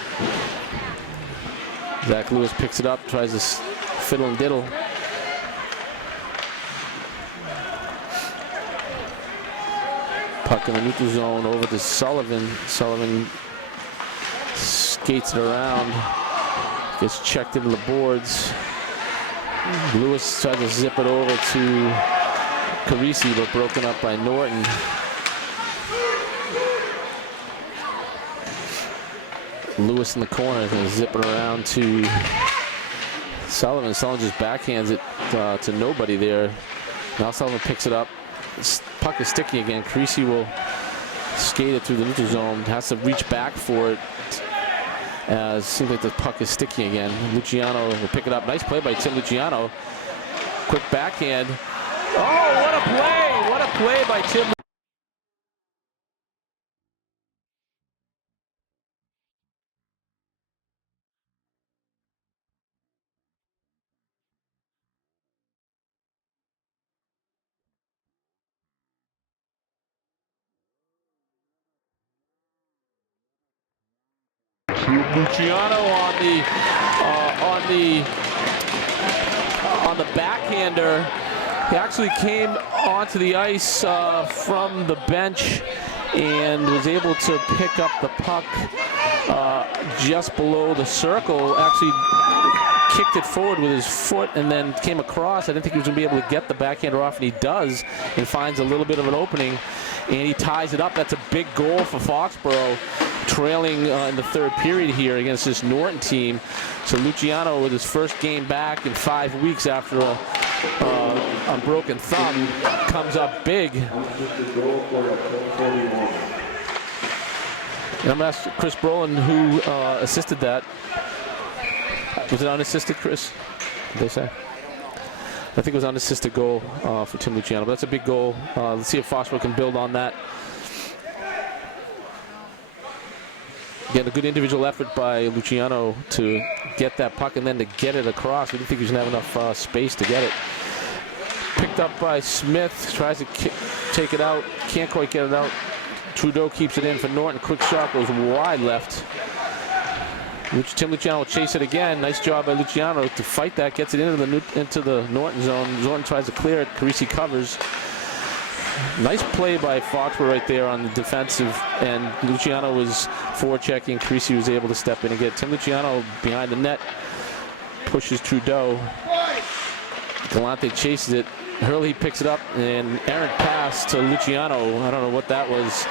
Zach Lewis picks it up, tries to fiddle and diddle. Puck in the neutral zone over to Sullivan. Sullivan skates it around, gets checked into the boards. Lewis tried to zip it over to Carisi, but broken up by Norton. Lewis in the corner is going to zip it around to Sullivan. Sullivan just backhands it to nobody there. Now Sullivan picks it up. Puck is sticky again. Carisi will skate it through the neutral zone. Has to reach back for it. As seems like the puck is sticky again. Luciano will pick it up. Nice play by Tim Luciano. Quick backhand. Oh, what a play! What a play by Tim. Luciano on the backhander. He actually came onto the ice from the bench and was able to pick up the puck just below the circle. Actually kicked it forward with his foot and then came across. I didn't think he was going to be able to get the backhander off, and he does, and finds a little bit of an opening, and he ties it up. That's a big goal for Foxboro, trailing in the third period here against this Norton team. So Luciano, with his first game back in 5 weeks after a broken thumb, comes up big. And I'm going to ask Chris Brolin who assisted that. Was it unassisted, Chris? Did they say? I think it was unassisted goal for Tim Luciano, but that's a big goal. Let's see if Foxboro can build on that. Again, a good individual effort by Luciano to get that puck and then to get it across. We didn't think he was going to have enough space to get it. Picked up by Smith, tries to take it out, can't quite get it out. Trudeau keeps it in for Norton. Quick shot goes wide left. Tim Luciano will chase it again. Nice job by Luciano to fight that. Gets it into the Norton zone. Norton tries to clear it. Carisi covers. Nice play by Foxborough right there on the defensive, and Luciano was forechecking. Carisi was able to step in and get Tim Luciano behind the net. Pushes Trudeau. Galante chases it. Hurley picks it up, and errant pass to Luciano. I don't know what that was.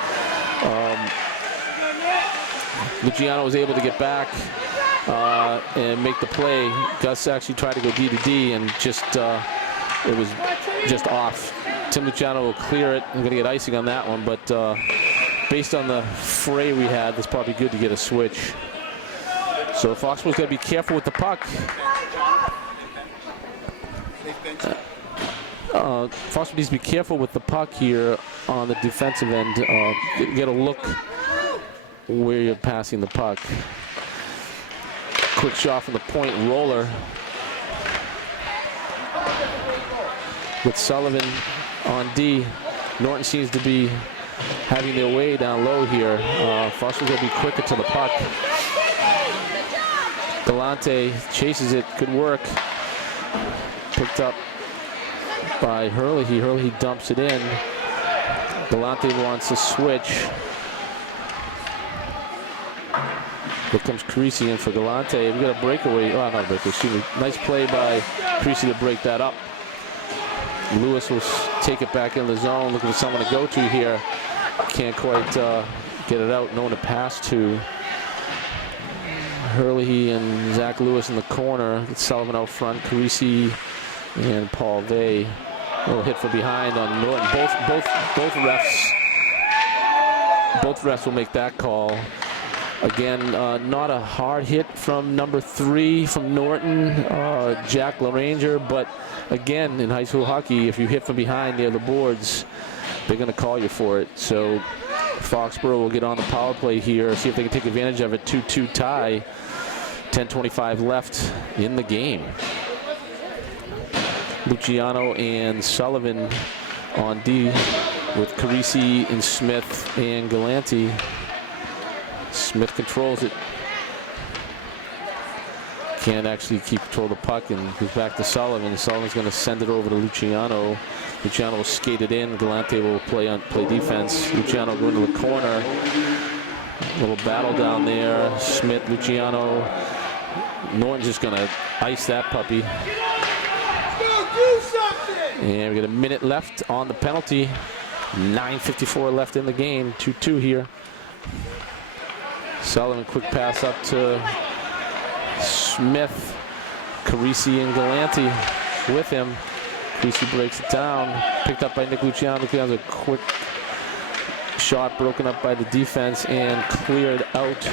Luciano was able to get back and make the play. Gus actually tried to go D to D, and just it was just off. Tim Luciano will clear it. I'm going to get icing on that one, but based on the fray we had, it's probably good to get a switch. So Foxboro's got to be careful with the puck. Foxborough needs to be careful with the puck here on the defensive end. Get a look where you're passing the puck. Quick shot from the point roller with Sullivan on D. Norton seems to be having their way down low here. Foster's going to be quicker to the puck. Galante chases it. Good work. Picked up by Hurley. Hurley dumps it in. Galante wants to switch. Here comes Carisi in for Galante. We got a breakaway. Oh, not a breakaway. Excuse me. Nice play by Carisi to break that up. Lewis will take it back in the zone. Looking for someone to go to here. Can't quite get it out. No one to pass to. Hurley and Zach Lewis in the corner. Sullivan out front. Carisi and Paul Vey. A little hit from behind on Norton. Both refs will make that call. Again, not a hard hit from number 3 from Norton, Jack LaRanger, but again, in high school hockey, if you hit from behind near the boards, they're going to call you for it. So Foxboro will get on the power play here, see if they can take advantage of it. 2-2 tie, 10:25 left in the game. Luciano and Sullivan on D with Carisi and Smith and Galante. Smith controls it. Can't actually keep control of the puck and goes back to Sullivan. Sullivan's going to send it over to Luciano. Luciano will skate it in. Galante will play defense. Luciano going to the corner. A little battle down there. Smith, Luciano. Norton's just going to ice that puppy. And we got a minute left on the penalty. 9:54 left in the game. 2-2 here. Sullivan, quick pass up to Smith. Carisi and Galante with him. Carisi breaks it down. Picked up by Nick Luciano. Luciano's a quick shot broken up by the defense and cleared out.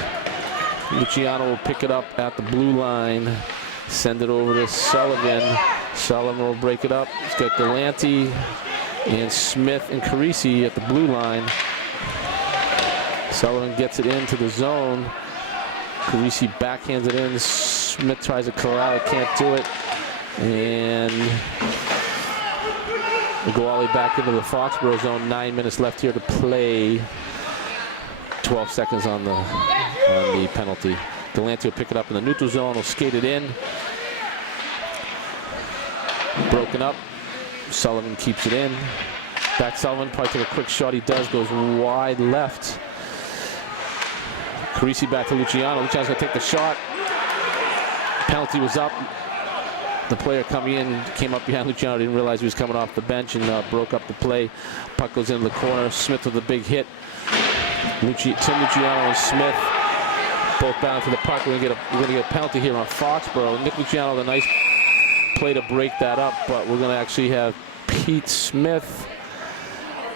Luciano will pick it up at the blue line. Send it over to Sullivan. Sullivan will break it up. He's got Galante and Smith and Carisi at the blue line. Sullivan gets it into the zone. Carisi backhands it in. Smith tries to corral it, can't do it. And we'll go all the way back into the Foxboro zone. 9 minutes left here to play. 12 seconds on the penalty. Galante will pick it up in the neutral zone. Will skate it in. Broken up. Sullivan keeps it in. Back Sullivan, probably take a quick shot. He does. Goes wide left. Carisi back to Luciano. Luciano's going to take the shot. Penalty was up. The player coming in came up behind Luciano. Didn't realize he was coming off the bench and broke up the play. Puck goes into the corner. Smith with a big hit. Tim Luciano and Smith both bound to the puck. We're going to get a penalty here on Foxboro. Nick Luciano with a nice play to break that up, but we're going to actually have Pete Smith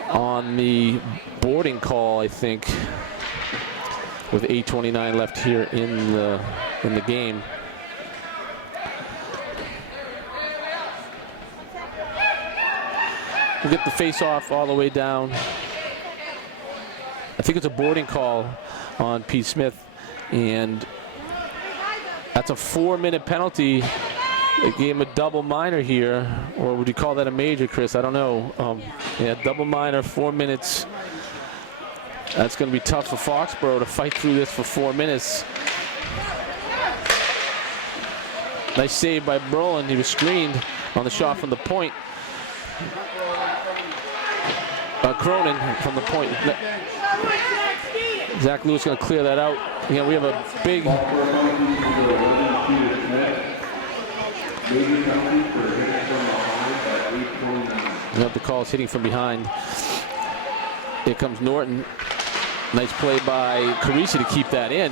on the boarding call, I think, with 8:29 left here in the game. We'll get the face-off all the way down. I think it's a boarding call on Pete Smith, and that's a 4-minute penalty. They gave him a double minor here, or would you call that a major, Chris? I don't know. Yeah, double minor, 4 minutes. That's going to be tough for Foxboro to fight through this for 4 minutes. Nice save by Brolin. He was screened on the shot from the point. Cronin from the point. Zach Lewis going to clear that out. Again, we have a big Yep, the call is hitting from behind. Here comes Norton. Nice play by Carisi to keep that in.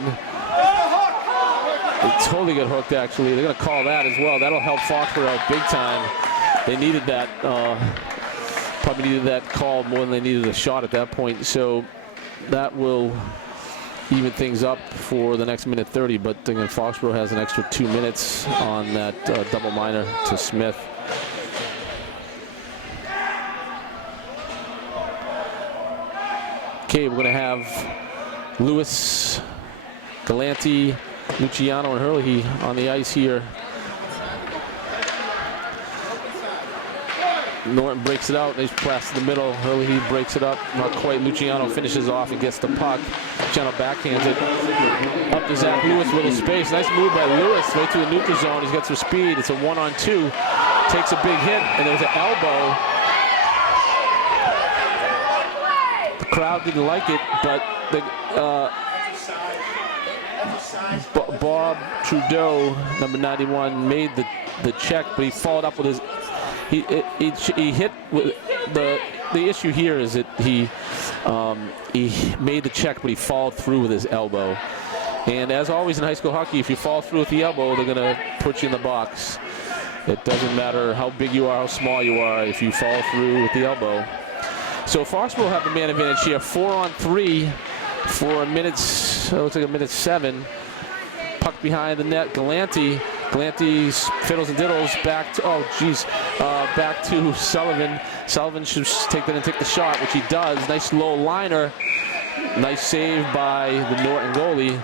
It totally got hooked, actually. They're going to call that as well. That'll help Foxboro out big time. They needed that, probably needed that call more than they needed a shot at that point. So that will even things up for the next minute 30. But again, Foxboro has an extra 2 minutes on that double minor to Smith. Okay, we're going to have Lewis, Galanti, Luciano, and Hurley on the ice here. Norton breaks it out. Nice pass to the middle. Hurley breaks it up. Not quite. Luciano finishes off and gets the puck. Luciano backhands it up to Zach Lewis. Little space. Nice move by Lewis right to the neutral zone. He's got some speed. It's a 1-on-2. Takes a big hit, and there's an elbow. The crowd didn't like it, but the Bob Trudeau, number 91, made the check, but he followed up with his. He hit with the issue here is that he made the check, but he followed through with his elbow. And as always in high school hockey, if you fall through with the elbow, they're gonna put you in the box. It doesn't matter how big you are, how small you are, if you fall through with the elbow. So Foxboro will have the man advantage here. 4-on-3 for a minute. Looks like a minute 7. Puck behind the net. Galanti fiddles and diddles back to back to Sullivan. Sullivan should take that and take the shot, which he does. Nice low liner. Nice save by the Norton goalie.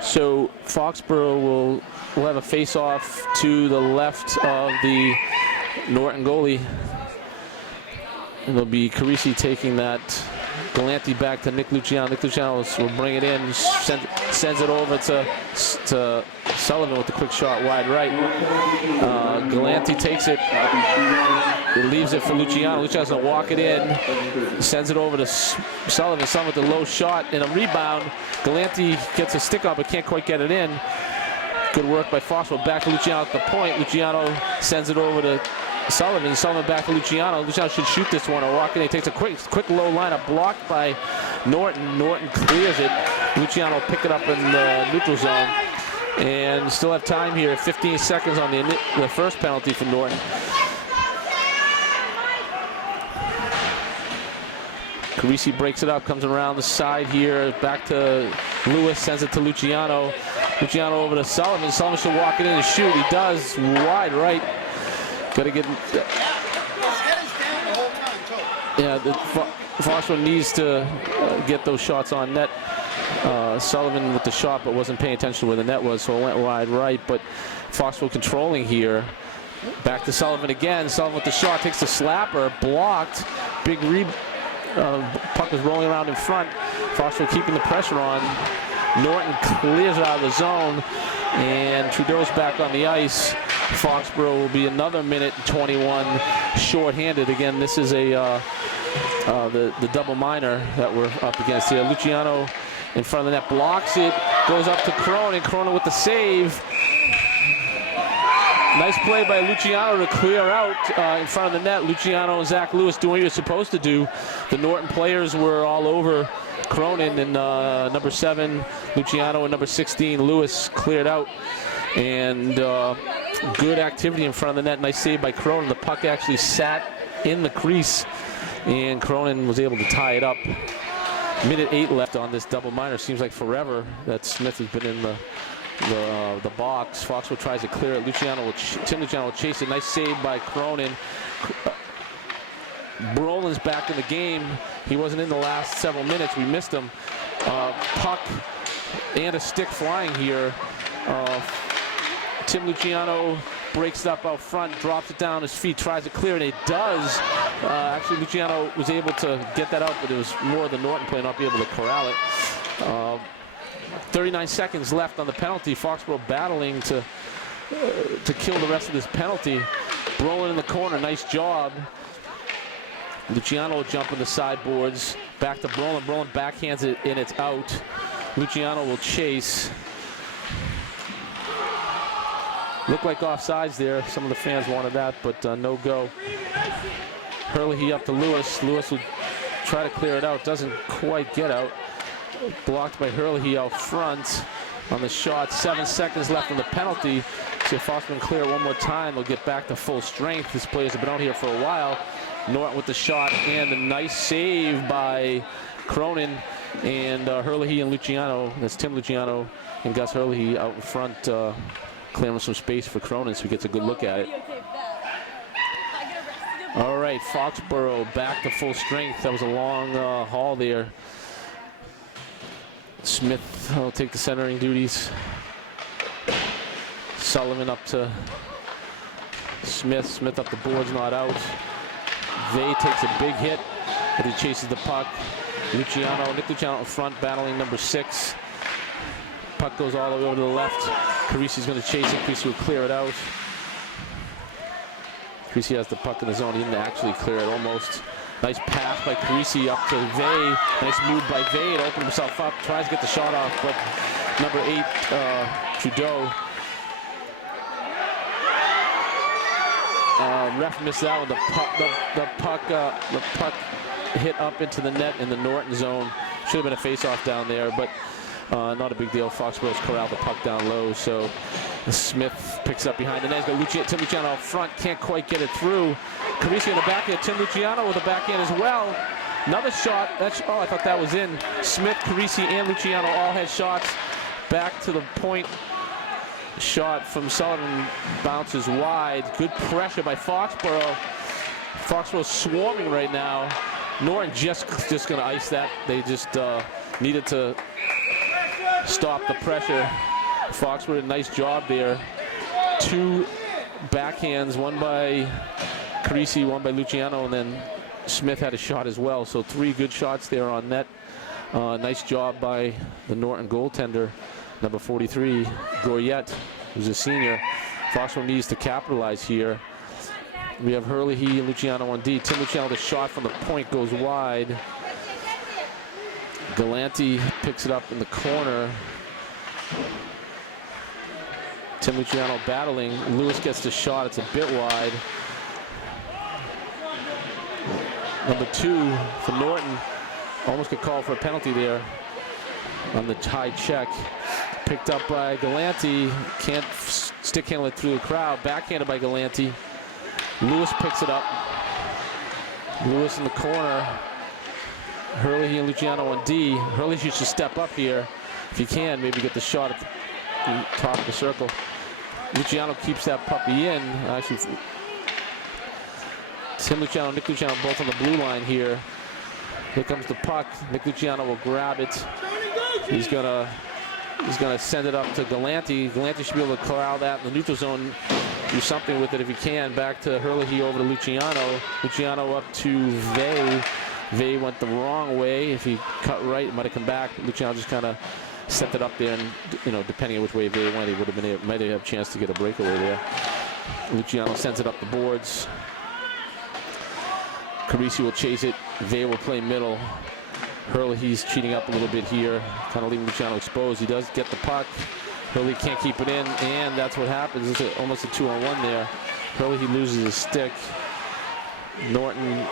So Foxboro will have a face-off to the left of the Norton goalie. It'll be Carisi taking that. Galanti back to Nick Luciano. Nick Luciano will bring it in, sends it over to Sullivan with the quick shot wide right. Galanti takes it. It leaves it for Luciano. Luciano's going to walk it in, sends it over to Sullivan. Sullivan with the low shot and a rebound. Galanti gets a stick up but can't quite get it in. Good work by Foxboro. Back to Luciano at the point. Luciano sends it over to Sullivan. Sullivan back to Luciano. Luciano should shoot this one or walk in. He takes a quick low lineup blocked by Norton. Norton clears it. Luciano will pick it up in the neutral zone. And still have time here. 15 seconds on the first penalty for Norton. Carisi breaks it up, comes around the side here, back to Lewis, sends it to Luciano. Luciano over to Sullivan. Sullivan should walk it in and shoot. He does. Wide right. Got to get. Yeah, the Foxboro needs to get those shots on net. Sullivan with the shot, but wasn't paying attention to where the net was, so it went wide right. But Foxboro controlling here. Back to Sullivan again. Sullivan with the shot, takes the slapper, blocked. Big puck is rolling around in front. Foxboro keeping the pressure on. Norton clears it out of the zone, and Trudeau's back on the ice. Foxboro will be another minute 21 short-handed. Again, this is the double minor that we're up against here. Luciano in front of the net blocks it, goes up to Cronin. Cronin with the save. Nice play by Luciano to clear out in front of the net. Luciano and Zach Lewis doing what you're supposed to do. The Norton players were all over Cronin, and number 7, Luciano, and number 16, Lewis, cleared out. And good activity in front of the net. Nice save by Cronin. The puck actually sat in the crease, and Cronin was able to tie it up. Minute 8 left on this double minor. Seems like forever that Smith has been in the box. Foxboro tries to clear it. Tim Luciano will chase it. Nice save by Cronin. Brolin's back in the game. He wasn't in the last several minutes. We missed him. Puck and a stick flying here. Tim Luciano breaks it up out front, drops it down his feet, tries to clear it. It does. Actually, Luciano was able to get that out, but it was more the Norton play not be able to corral it. 39 seconds left on the penalty. Foxboro battling to kill the rest of this penalty. Brolin in the corner, nice job. Luciano will jump in the sideboards. Back to Brolin. Brolin backhands it, and it's out. Luciano will chase. Looked like offsides there. Some of the fans wanted that, but no go. Hurley up to Lewis. Lewis will try to clear it out. Doesn't quite get out. Blocked by Hurley out front on the shot. 7 seconds left on the penalty. See if Foxboro can clear it one more time. They'll get back to full strength. These players have been out here for a while. Norton with the shot and a nice save by Cronin and Hurley and Luciano. That's Tim Luciano and Gus Hurley out in front, clearing some space for Cronin so he gets a good look at it. All right, Foxboro back to full strength. That was a long haul there. Smith will take the centering duties. Sullivan up to Smith. Smith up the boards, not out. Vay takes a big hit, but he chases the puck. Nick Luciano in front, battling number 6. Puck goes all the way over to the left. Carisi's going to chase it. Carisi will clear it out. Carisi has the puck in the zone. He didn't actually clear it almost. Nice pass by Carisi up to Vay. Nice move by Vay to open himself up. Tries to get the shot off, but number 8, Trudeau. Ref missed that one. The puck hit up into the net in the Norton zone. Should have been a face-off down there, but not a big deal. Foxboro's corralled the puck down low, so Smith picks up behind the net. He's got Tim Luciano out front, can't quite get it through. Carisi in the backhand. Tim Luciano with a backhand as well. Another shot. Oh, I thought that was in. Smith, Carisi, and Luciano all had shots. Back to the point. Shot from Sullivan bounces wide. Good pressure by Foxboro. Foxboro's swarming right now. Norton just going to ice that. They just needed to stop the pressure. Foxboro did a nice job there. 2 backhands, one by Carisi, one by Luciano, and then Smith had a shot as well. So 3 good shots there on net. Nice job by the Norton goaltender, number 43, Goyette, who's a senior. Foxboro needs to capitalize here. We have Hurley and Luciano on D. Tim Luciano, the shot from the point goes wide. Galante picks it up in the corner. Tim Luciano battling. Lewis gets the shot. It's a bit wide. Number 2 for Norton. Almost got called for a penalty there on the high check. Picked up by Galante. Can't stick handle it through the crowd. Backhanded by Galante. Lewis picks it up. Lewis in the corner. Hurley and Luciano on D. Hurley should step up here. If he can, maybe get the shot at the top of the circle. Luciano keeps that puppy in. Actually, Tim Luciano, Nick Luciano both on the blue line here. Here comes the puck. Nick Luciano will grab it. He's gonna send it up to Galante. Galante should be able to corral that in the neutral zone. Do something with it if he can. Back to Hurley over to Luciano. Luciano up to Vay. Vay went the wrong way. If he cut right, it might have come back. Luciano just kind of set it up there, and depending on which way Vay went, he would have been able, might have had a chance to get a breakaway there. Luciano sends it up the boards. Carisi will chase it. Vay will play middle. Hurley's cheating up a little bit here, kind of leaving Luciano exposed. He does get the puck. Hurley can't keep it in, and that's what happens. It's almost a 2-on-1 there. Hurley loses his stick. Norton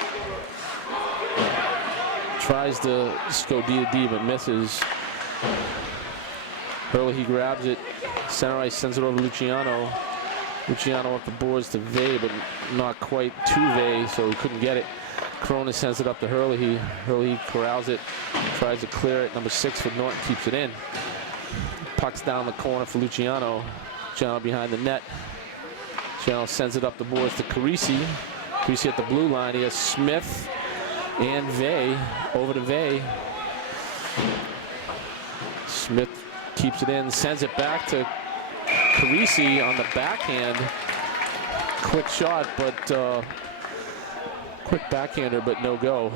tries to go D to D, but misses. Hurley grabs it. Center ice sends it over to Luciano. Luciano up the boards to Vay, but not quite to Vay, so he couldn't get it. Cronin sends it up to Hurley. Hurley corrals it, tries to clear it. Number 6 for Norton keeps it in. Puck's down the corner for Luciano. Luciano behind the net. Luciano sends it up the boards to Carisi. Carisi at the blue line. He has Smith and Vay. Over to Vay. Smith keeps it in, sends it back to Carisi on the backhand. Quick shot, but quick backhander, but no go.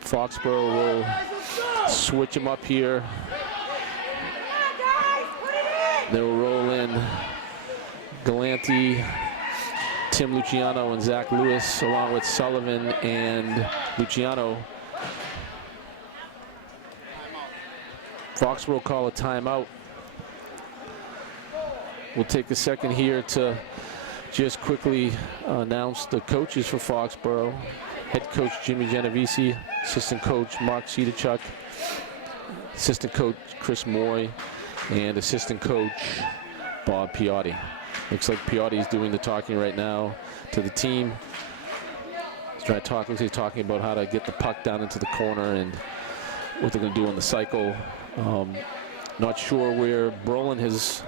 Foxboro will switch him up here. They will roll in Galante, Tim Luciano, and Zach Lewis, along with Sullivan and Luciano. Foxboro call a timeout. We'll take a second here to just quickly announce the coaches for Foxboro. Head coach Jimmy Genovese, assistant coach Mark Cedachuk, assistant coach Chris Moy, and assistant coach Bob Piotti. Looks like Piotti's doing the talking right now to the team. He's talking about how to get the puck down into the corner and what they're going to do on the cycle. Not sure where Brolin has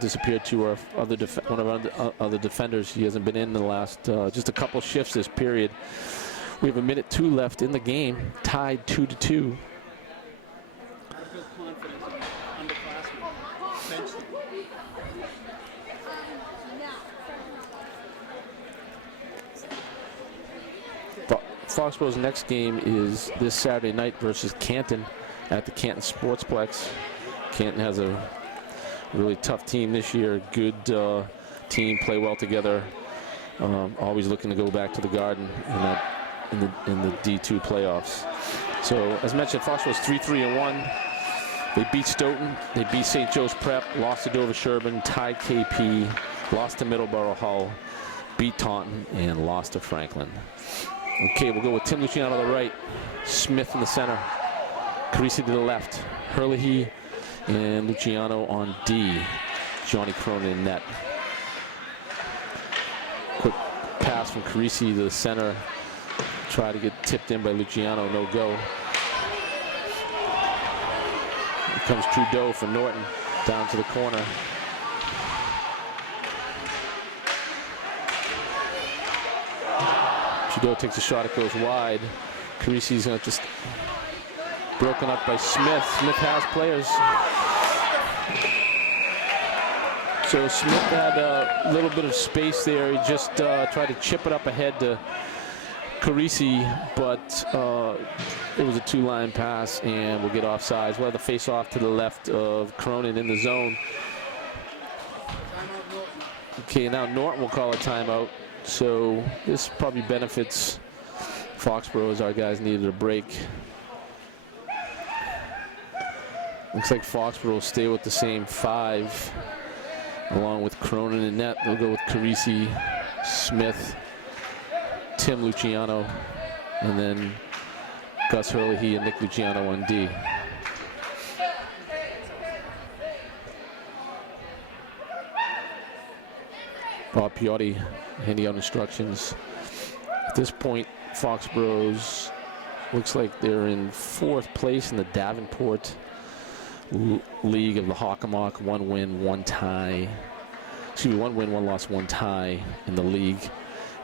disappeared to, or one of our other defenders. He hasn't been in the last just a couple shifts this period. We have 1:02 left in the game, tied 2-2. I feel confident in underclassmen. Bench them. Foxboro's next game is this Saturday night versus Canton at the Canton Sportsplex. Canton has a really tough team this year. Good team, play well together. Always looking to go back to the Garden in the D2 playoffs. So as mentioned, Foxboro's 3-3-1. They beat Stoughton, they beat St. Joe's Prep, lost to Dover Sherburne, tied KP, lost to Middleborough Hull, beat Taunton, and lost to Franklin. Okay, we'll go with Tim Luciano on the right, Smith in the center, Carisi to the left, Herlihy and Luciano on D, Johnny Cronin in net. Quick pass from Carisi to the center, try to get tipped in by Luciano, no go. Here comes Trudeau for Norton, down to the corner. Trudeau takes a shot, it goes wide. Carisi's just broken up by Smith. Smith has players. So Smith had a little bit of space there. He just tried to chip it up ahead to Carisi, but it was a two-line pass, and we'll get offsides. We'll have the face-off to the left of Cronin in the zone. Okay, now Norton will call a timeout. So this probably benefits Foxboro, as our guys needed a break. Looks like Foxboro will stay with the same 5, along with Cronin and net. They'll go with Carisi, Smith, Tim Luciano, and then Gus Herlihy and Nick Luciano on D. Bob Piotti handing out instructions. At this point, Foxboro's looks like they're in 4th place in the Davenport League of the Hockomock. 1 win, 1 tie. Excuse me, 1 win, 1 loss, 1 tie in the league.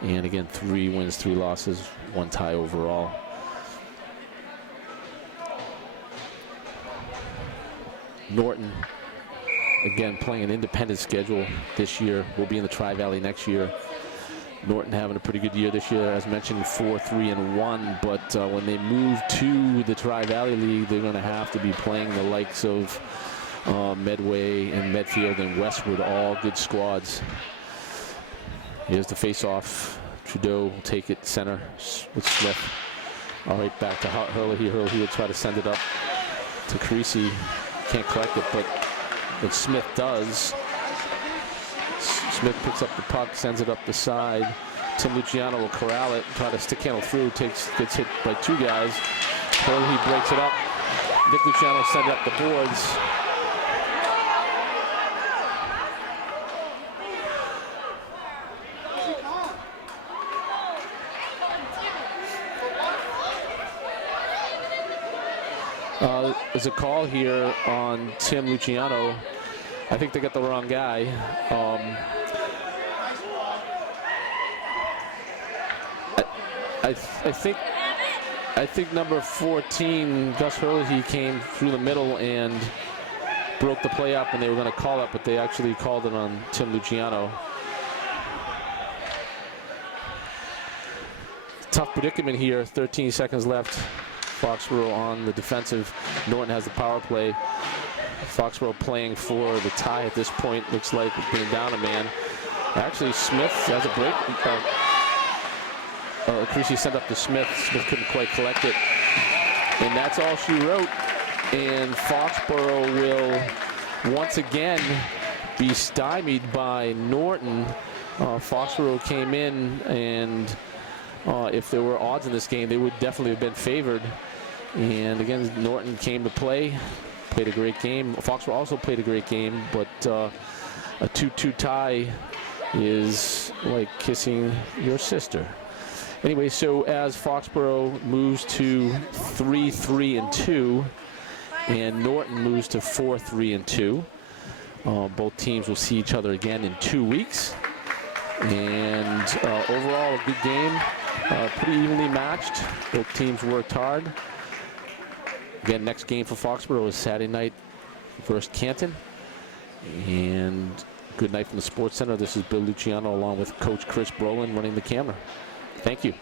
And again, 3 wins, 3 losses, 1 tie overall. Norton, again, playing an independent schedule this year. We'll be in the Tri-Valley next year. Norton having a pretty good year this year, as mentioned, 4-3-1. But when they move to the Tri-Valley League, they're going to have to be playing the likes of Medway and Medfield and Westwood, all good squads. Here's the face-off. Trudeau will take it center with Smith. All right, back to Herlihy. Herlihy will try to send it up to Carisi. Can't collect it, but Smith does. Smith picks up the puck, sends it up the side. Tim Luciano will corral it, try to stick handle through, gets hit by 2 guys. Herlihy breaks it up. Nick Luciano sends it up the boards. There's a call here on Tim Luciano. I think they got the wrong guy. I think number 14, Gus Herlihy, came through the middle and broke the play up, and they were going to call it, but they actually called it on Tim Luciano. Tough predicament here. 13 seconds left. Foxboro on the defensive. Norton has the power play. Foxboro playing for the tie at this point. Looks like it's been down a man. Actually, Smith has a break. Carisi sent up to Smith. Smith couldn't quite collect it. And that's all she wrote. And Foxboro will once again be stymied by Norton. Foxboro came in, and if there were odds in this game, they would definitely have been favored. And again, Norton came to play, played a great game. Foxboro also played a great game, but a 2-2 tie is like kissing your sister. Anyway, so as Foxboro moves to 3-3-2, and Norton moves to 4-3-2. Both teams will see each other again in 2 weeks. And overall, a good game, pretty evenly matched. Both teams worked hard. Again, next game for Foxboro is Saturday night versus Canton. And good night from the Sports Center. This is Bill Luciano along with Coach Chris Brolin running the camera. Thank you.